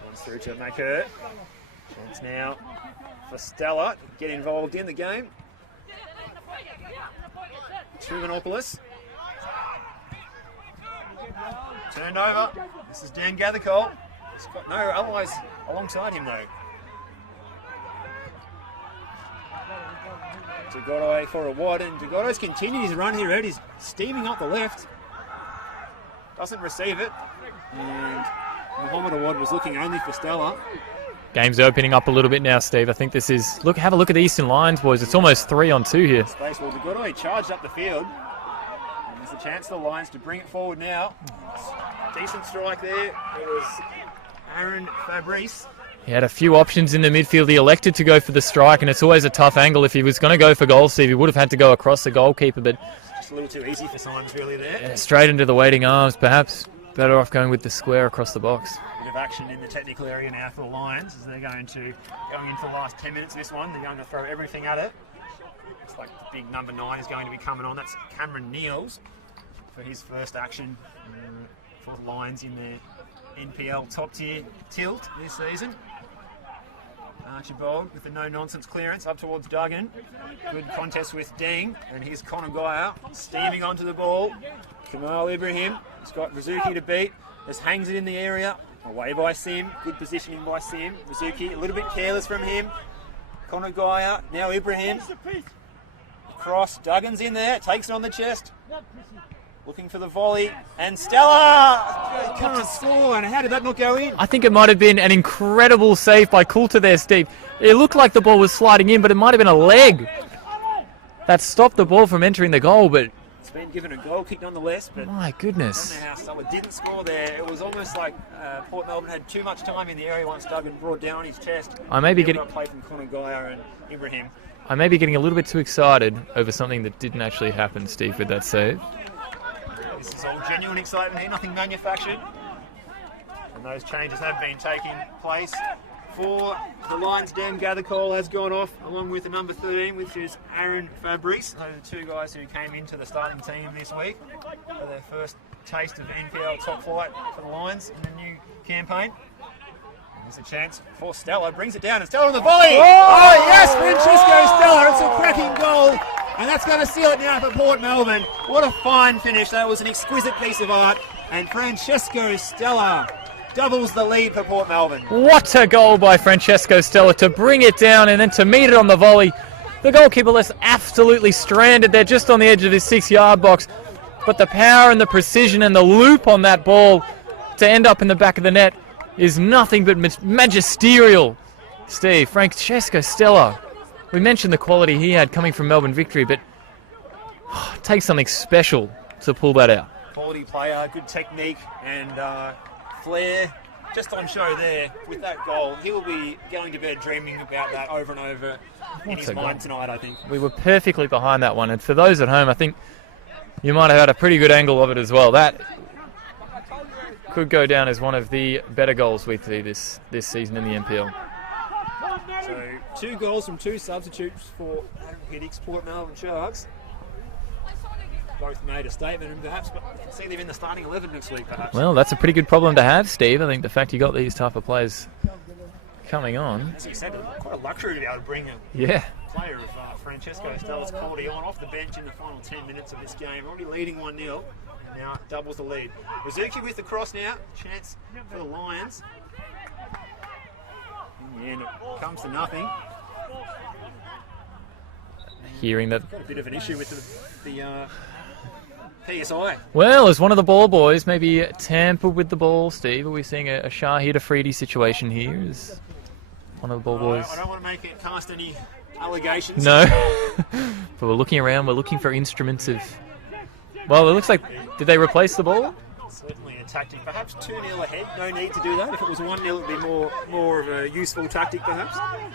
Runs through to Maker. Chance now for Stella to get involved in the game. Trivanopoulos. Turned over. This is Dan Gathercole. He's got no otherwise alongside him though. Tagodo for a wide, and Tagodo's continued his run here. He's steaming up the left. Doesn't receive it. And Mohamed Awad was looking only for Stella. Game's opening up a little bit now, Steve. I think this is... Look, have a look at the Eastern Lions, boys. It's almost 3-on-2 here. Space ball. Tagodo charged up the field. And there's a chance for the Lions to bring it forward now. Decent strike there. It was Aaron Fabrice. He had a few options in the midfield. He elected to go for the strike, and it's always a tough angle. If he was going to go for goal, Steve, he would have had to go across the goalkeeper, but... Just a little too easy for Simons really there. Yeah, straight into the waiting arms, perhaps. Better off going with the square across the box. Bit of action in the technical area now for the Lions as they're going into the last 10 minutes of this one. They're going to throw everything at it. Looks like the big number 9 is going to be coming on. That's Cameron Neals for his first action for the Lions in their NPL top tier tilt this season. Archibald with the no-nonsense clearance up towards Duggan. Good contest with Deng, and here's Connor Geyer steaming onto the ball. Kamal Ibrahim has got Rizuki to beat. Just hangs it in the area. Away by Sim. Good positioning by Sim. Rizuki a little bit careless from him. Connor Geyer. Now Ibrahim. Cross. Duggan's in there. Takes it on the chest. Looking for the volley. And Stella can't score. And how did that not go in? I think it might have been an incredible save by Coulter there, Steve. It looked like the ball was sliding in, but it might have been a leg that stopped the ball from entering the goal, but... It's been given a goal kick nonetheless, but... My goodness. I don't know how Stella didn't score there. It was almost like Port Melbourne had too much time in the area once Duggan brought down his chest. I may be getting... a play from Connor Geyer and Ibrahim. I may be getting a little bit too excited over something that didn't actually happen, Steve, with that save. This is all genuine excitement here, nothing manufactured. And those changes have been taking place. For the Lions, Dan Gathercole has gone off, along with the number 13, which is Aaron Fabrice. Those are the two guys who came into the starting team this week for their first taste of NPL top flight for the Lions in the new campaign. There's a chance for Stella, brings it down, and Stella on the volley! Oh yes, Francesco Stella, it's a cracking goal, and that's going to seal it now for Port Melbourne. What a fine finish, that was an exquisite piece of art, and Francesco Stella doubles the lead for Port Melbourne. What a goal by Francesco Stella to bring it down and then to meet it on the volley. The goalkeeper was absolutely stranded there just on the edge of his 6-yard box, but the power and the precision and the loop on that ball to end up in the back of the net is nothing but magisterial. Steve, Francesco Stella, we mentioned the quality he had coming from Melbourne Victory, but it takes something special to pull that out. Quality player, good technique and flair, just on show there with that goal. He will be going to bed dreaming about that over and over in his mind tonight, I think. We were perfectly behind that one, and for those at home, I think you might have had a pretty good angle of it as well. That could go down as one of the better goals we see this season in the NPL. So 2 goals from 2 substitutes for Adam Piddick's Port Melbourne Sharks. Both made a statement, and perhaps we can see them in the starting 11 next week, perhaps. Well, that's a pretty good problem to have, Steve. I think the fact you got these type of players coming on. As you said, quite a luxury to be able to bring a player of Francesco Stella's quality on off the bench in the final 10 minutes of this game. Already leading 1-0. Now doubles the lead. Rizuki with the cross now. Chance for the Lions. In the end, it comes to nothing. Hearing that. Got a bit of an issue with the PSI. Well, as one of the ball boys, maybe tampered with the ball, Steve. Are we seeing a Shahid Afridi situation here? Is one of the ball boys? I don't want to make it cast any allegations. No. But we're looking around. We're looking for instruments of. Well, it looks like. Did they replace the ball? Certainly a tactic. Perhaps 2-0 ahead. No need to do that. If it was 1-0, it would be more of a useful tactic, perhaps. I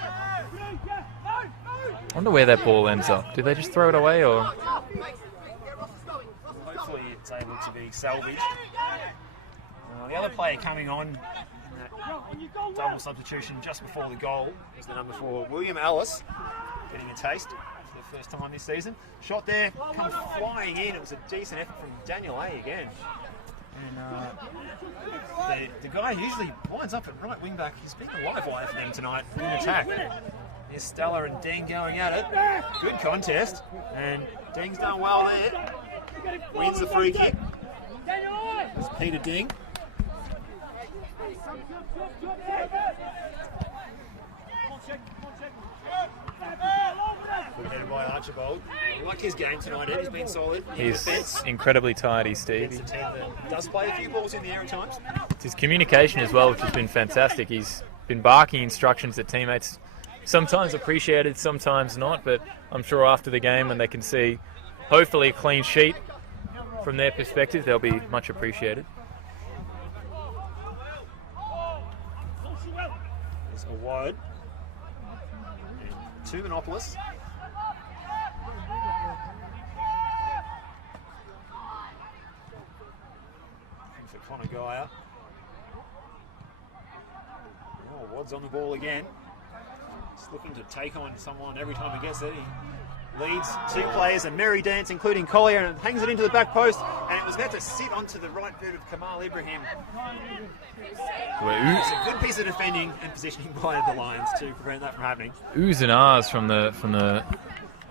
wonder where that ball ends up. Did they just throw it away, or? Hopefully it's able to be salvaged. The other player coming on in that double substitution just before the goal was the number 4, William Ellis, getting a taste for the first time this season. Shot there, comes flying in. It was a decent effort from Daniel A again. And the guy usually winds up at right wing back. He's been a live wire for them tonight in attack. Here's Stella and Ding going at it. Good contest. And Ding's done well there. Wins the free kick. It's Peter Ding. Good headed by Archibald. I like his game tonight, Ed. He's been solid. He's incredibly tidy, Steve. It's a team that does play a few balls in the air at times. It's his communication as well, which has been fantastic. He's been barking instructions at teammates. Sometimes appreciated, sometimes not, but I'm sure after the game when they can see hopefully a clean sheet from their perspective, they'll be much appreciated. There's a wide. To Monopolis. For Connor Geyer. Oh, Wad's on the ball again. Just looking to take on someone every time he gets it. He leads 2 players, a merry dance, including Collier, and hangs it into the back post. And it was about to sit onto the right boot of Kamal Ibrahim. It's a good piece of defending and positioning by the Lions to prevent that from happening. Oohs and ahs from the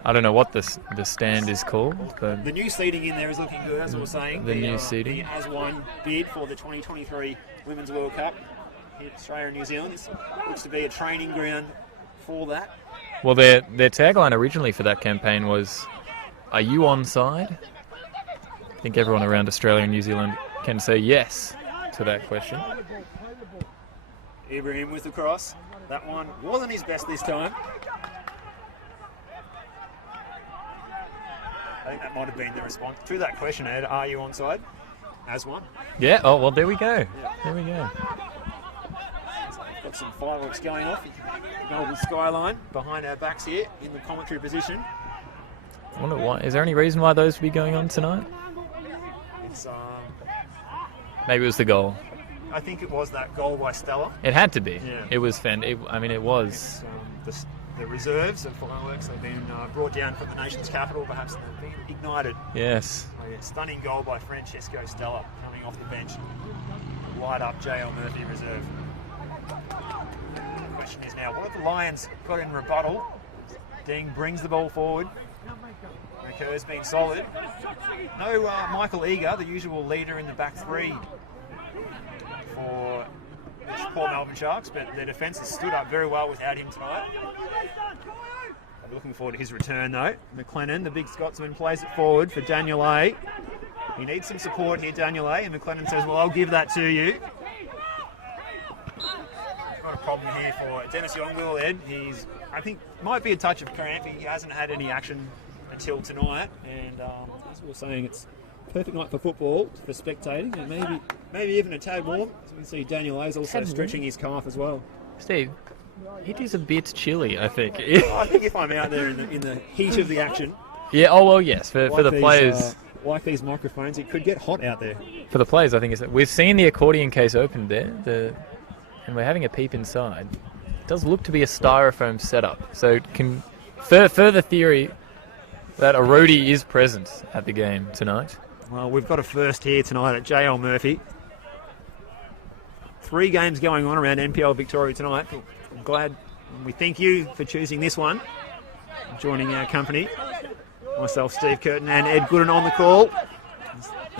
I don't know what the stand is called, but the new seating in there is looking good, as I was saying. The new seating. The as-one bid for the 2023 Women's World Cup here in Australia and New Zealand. This looks to be a training ground for that. Well, their tagline originally for that campaign was, "Are you onside?" I think everyone around Australia and New Zealand can say yes to that question. Ibrahim with the cross. That one wasn't his best this time. I think that might have been the response to that question, Ed. Are you onside? As one. Yeah, oh, well, there we go. There we go. Got some fireworks going off. Melbourne skyline behind our backs here in the commentary position. I wonder why. Is there any reason why those would be going on tonight? It's Maybe it was the goal. I think it was that goal by Stella. It had to be. Yeah. It was it was. The reserves of fireworks have been brought down from the nation's capital. Perhaps they've been ignited. Yes. Stunning goal by Francesco Stella coming off the bench. Light up JL Murphy reserve. The question is now, what have the Lions got in rebuttal? Ding brings the ball forward. Recur's been solid. No Michael Eager, the usual leader in the back 3 for the poor Melbourne Sharks, but their defence has stood up very well without him tonight. I'm looking forward to his return though. McLennan, the big Scotsman, plays it forward for Daniel A. He needs some support here, Daniel A, and McLennan says, well, I'll give that to you. Got a problem here for Dennis Yongwell, Ed. I think, might be a touch of cramp. He hasn't had any action until tonight, and as we were saying, it's a perfect night for football, for spectating, and maybe even a tad warm. As we can see, Daniel A is also stretching his calf as well. Steve, it is a bit chilly, I think. I think if I'm out there in the heat of the action. Yeah, oh well, yes, for the players. Like these microphones, it could get hot out there. For the players, I think we've seen the accordion case opened there, and we're having a peep inside. It does look to be a styrofoam setup, so it can further theory that a roadie is present at the game tonight. Well, we've got a first here tonight at JL Murphy. 3 games going on around NPL Victoria tonight. I'm glad, we thank you for choosing this one, joining our company. Myself, Steve Curtin, and Ed Gooden on the call.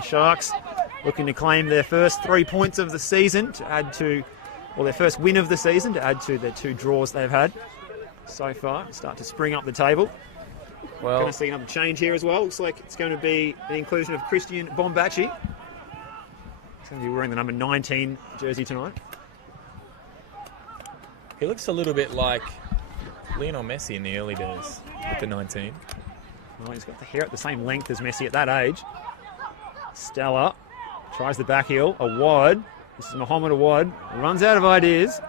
The Sharks looking to claim their first 3 points of the season to add to, or their first win of the season to add to their 2 draws they've had so far. Start to spring up the table. Well, Going to see another change here as well. Looks like it's going to be the inclusion of Christian Bombachi. He's going to be wearing the number 19 jersey tonight. he looks a little bit like Lionel Messi in the early days with the 19. Well, he's got the hair at the same length as Messi at that age. Stella tries the back heel. Awad. This is Muhammad Awad. Runs out of ideas.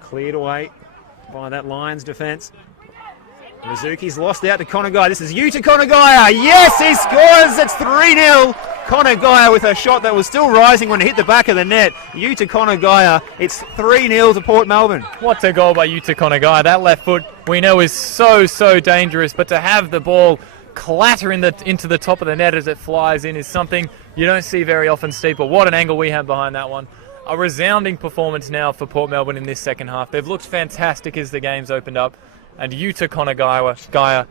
Cleared away by that Lions defence. Mizuki's lost out to Konagai. This is Yuta Konagai. Yes, he scores. It's 3-0. Konagai with a shot that was still rising when it hit the back of the net. Yuta Konagai. It's 3-0 to Port Melbourne. What a goal by Yuta Konagai. That left foot we know is so dangerous, but to have the ball clatter into the top of the net as it flies in is something you don't see very often, Steve. But what an angle we have behind that one. A resounding performance now for Port Melbourne in this second half. They've looked fantastic as the game's opened up. And Yuta Konagai,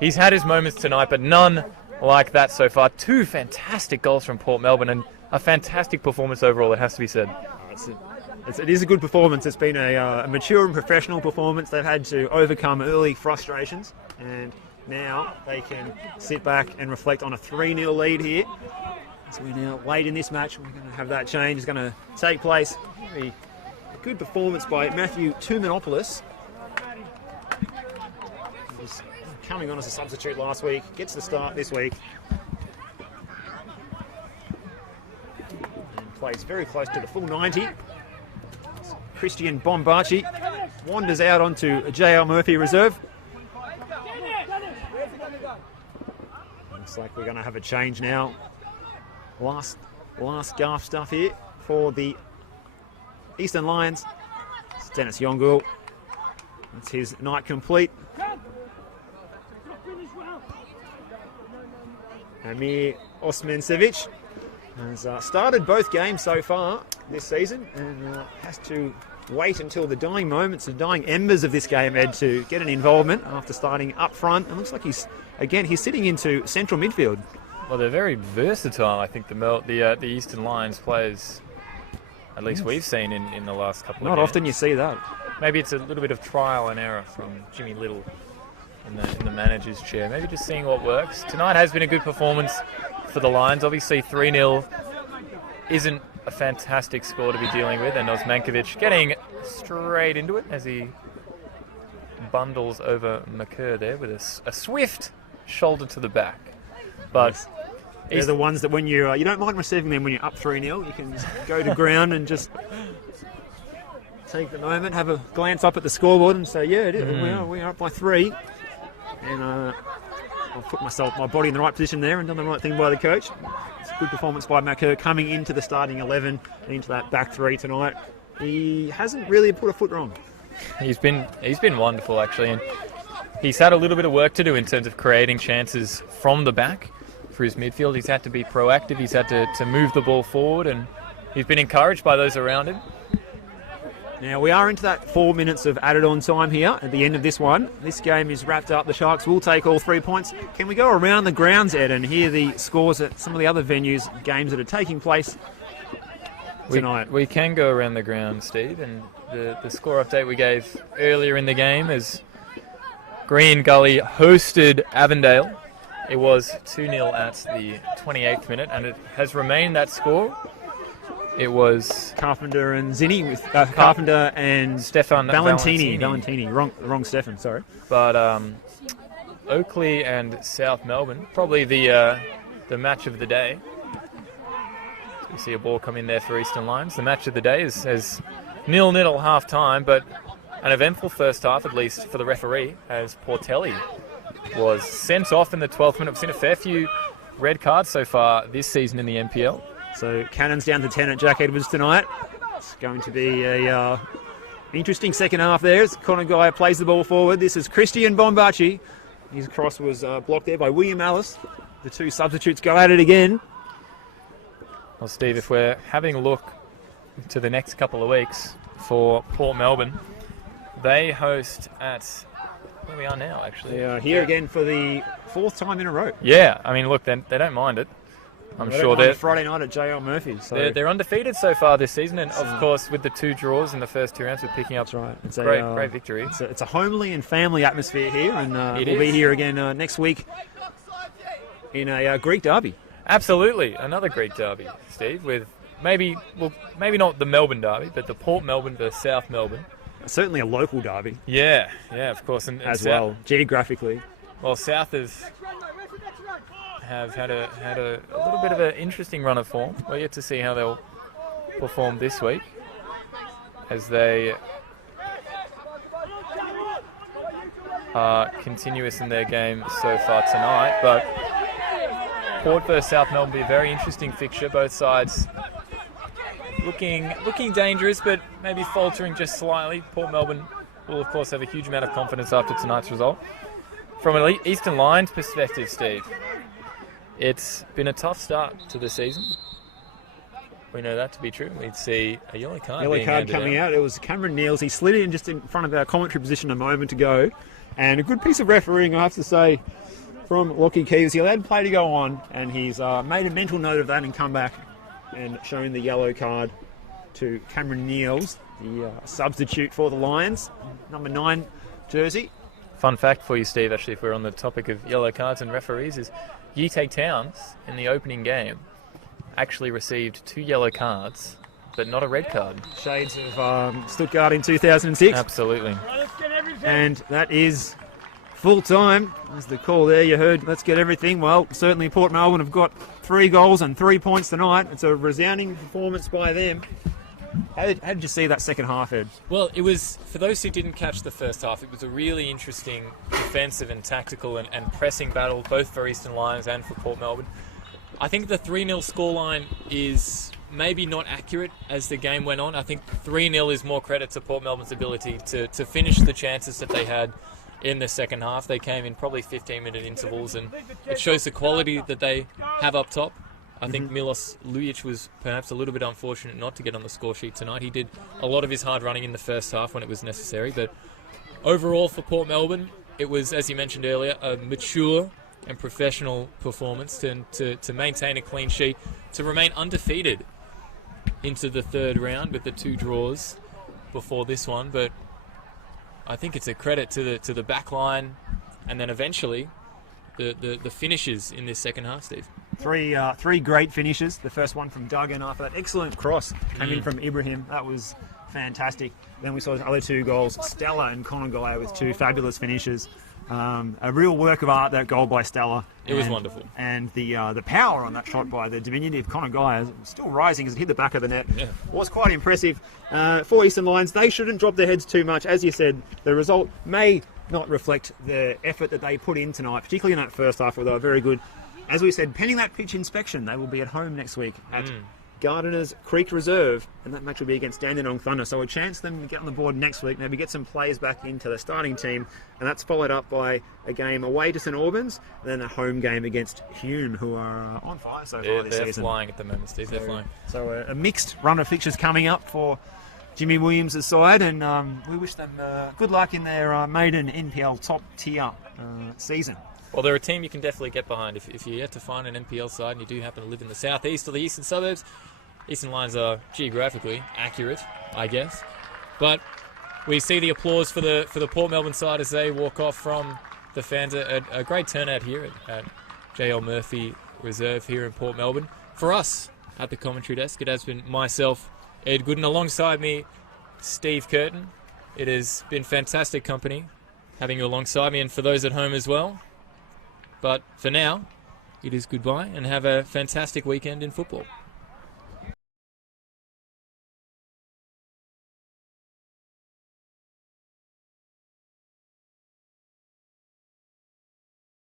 he's had his moments tonight, but none like that so far. 2 fantastic goals from Port Melbourne and a fantastic performance overall, it has to be said. It is a good performance. It's been a mature and professional performance. They've had to overcome early frustrations, and now they can sit back and reflect on a 3-0 lead here. So we're now late in this match. We're going to have that change. It's going to take place. A good performance by Matthew Tumanopoulos. He was coming on as a substitute last week. Gets the start this week. And plays very close to the full 90. Christian Bombachi wanders out onto a JL Murphy reserve. Looks like we're going to have a change now. Last gaff stuff here for the Eastern Lions. It's Dennis Yongul. That's his night complete. Amir Osmancevic has started both games so far this season and has to wait until the dying moments, the dying embers of this game, Ed, to get an involvement after starting up front. It looks like he's sitting into central midfield. Well, they're very versatile, I think, the Eastern Lions players, at least we've seen in the last couple of games. Not often you see that. Maybe it's a little bit of trial and error from Jimmy Little in the manager's chair. Maybe just seeing what works. Tonight has been a good performance for the Lions. Obviously, 3-0 isn't a fantastic score to be dealing with, and Osmancevic getting straight into it as he bundles over McCurr there with a swift shoulder to the back. But they're the ones that when you don't mind receiving them when you're up 3-0, you can just go to ground and just take the moment, have a glance up at the scoreboard and say, yeah, it is. We are up by 3. And I've put my body in the right position there and done the right thing by the coach. It's a good performance by McCurr coming into the starting 11 and into that back 3 tonight. He hasn't really put a foot wrong. He's been wonderful, actually, and he's had a little bit of work to do in terms of creating chances from the back for his midfield. He's had to be proactive. He's had to move the ball forward, and he's been encouraged by those around him. Now we are into that 4 minutes of added on time here at the end of this one. This game is wrapped up. The Sharks will take all 3 points. Can we go around the grounds, Ed, and hear the scores at some of the other venues, games that are taking place tonight? We can go around the ground, Steve, and the score update we gave earlier in the game is Green Gully hosted Avondale. It was 2-0 at the 28th minute, and it has remained that score. It was Carpenter and Zinni with Carpenter and Stefan Valentini. Wrong Stefan, sorry. But Oakley and South Melbourne, probably the match of the day. So we see a ball come in there for Eastern Lions. The match of the day is 0-0 at half time, but an eventful first half, at least for the referee, as Portelli was sent off in the 12th minute. We've seen a fair few red cards so far this season in the NPL. So Cannon's down to 10 at Jack Edwards tonight. It's going to be a interesting second half there as Konagai plays the ball forward. This is Christian Bombachi. His cross was blocked there by William Alice. The 2 substitutes go at it again. Well, Steve, if we're having a look to the next couple of weeks for Port Melbourne, they host at where we are now, actually. They are here again for the 4th time in a row. Yeah, I mean, look, they don't mind it. I'm Well, sure on they're Friday night at JL Murphy. So they're undefeated so far this season, and of course with the 2 draws in the first 2 rounds, we're picking up that's right. It's great victory. It's a homely and family atmosphere here, and It we'll be is. here again next week in a Greek derby. Absolutely, another Greek derby, Steve. With maybe not the Melbourne derby, but the Port Melbourne versus South Melbourne. Certainly a local derby Yeah, of course, and as South, well, geographically. Well, South have had a little bit of an interesting run of form. We're yet to see how they'll perform this week, as they are continuous in their game so far tonight. But Port versus South Melbourne will be a very interesting fixture. Both sides looking dangerous, but maybe faltering just slightly. Port Melbourne will, of course, have a huge amount of confidence after tonight's result. From an Eastern Lions perspective, Steve, it's been a tough start to the season. We know that to be true. We'd see a yellow card. Coming out. It was Cameron Neals. He slid in just in front of our commentary position a moment ago. And a good piece of refereeing, I have to say, from Lockie Keys. He allowed play to go on, and he's made a mental note of that and come back and shown the yellow card to Cameron Neals, the substitute for the Lions, number 9 jersey. Fun fact for you, Steve, actually, if we're on the topic of yellow cards and referees, is Yite Towns, in the opening game, actually received 2 yellow cards, but not a red card. Shades of Stuttgart in 2006. Absolutely. And that is full time. There's the call there you heard. Let's get everything. Well, certainly Port Melbourne have got 3 goals and 3 points tonight. It's a resounding performance by them. How did you see that second half, Ed? Well, it was, for those who didn't catch the first half, it was a really interesting defensive and tactical and pressing battle, both for Eastern Lions and for Port Melbourne. I think the 3-0 scoreline is maybe not accurate as the game went on. I think 3-0 is more credit to Port Melbourne's ability to finish the chances that they had in the second half. They came in probably 15-minute intervals, and it shows the quality that they have up top. I think Milos Lujic was perhaps a little bit unfortunate not to get on the score sheet tonight. He did a lot of his hard running in the first half when it was necessary, but overall for Port Melbourne, it was, as you mentioned earlier, a mature and professional performance to maintain a clean sheet, to remain undefeated into the third round with the 2 draws before this one. But I think it's a credit to the back line, and then eventually the finishes in this second half, Steve. 3 great finishes. The first one from Duggan after that excellent cross came in from Ibrahim. That was fantastic. Then we saw the other 2 goals. Stella and Conagaya with 2 fabulous finishes. A real work of art, that goal by Stella. It was wonderful. And the power on that shot by the diminutive Conagaya, still rising as it hit the back of the net, was quite impressive. For Eastern Lions, they shouldn't drop their heads too much. As you said, the result may not reflect the effort that they put in tonight, particularly in that first half, where they were very good. As we said, pending that pitch inspection, they will be at home next week at Gardeners Creek Reserve, and that match will be against Dandenong Thunder. So a chance for them to get on the board next week, maybe get some players back into the starting team, and that's followed up by a game away to St Albans, and then a home game against Hume, who are on fire so far this They're season. flying at the moment, Steve. They're flying. So a mixed run of fixtures coming up for Jimmy Williams' side, and we wish them good luck in their maiden NPL top tier season. Well, they're a team you can definitely get behind. If you're yet to find an NPL side and you do happen to live in the southeast or the eastern suburbs, Eastern Lions are geographically accurate, I guess. But we see the applause for the Port Melbourne side as they walk off from the fans. A great turnout here at JL Murphy Reserve here in Port Melbourne. For us at the commentary desk, it has been myself, Ed Gooden, alongside me, Steve Curtin. It has been fantastic company having you alongside me, and for those at home as well. But for now, it is goodbye, and have a fantastic weekend in football.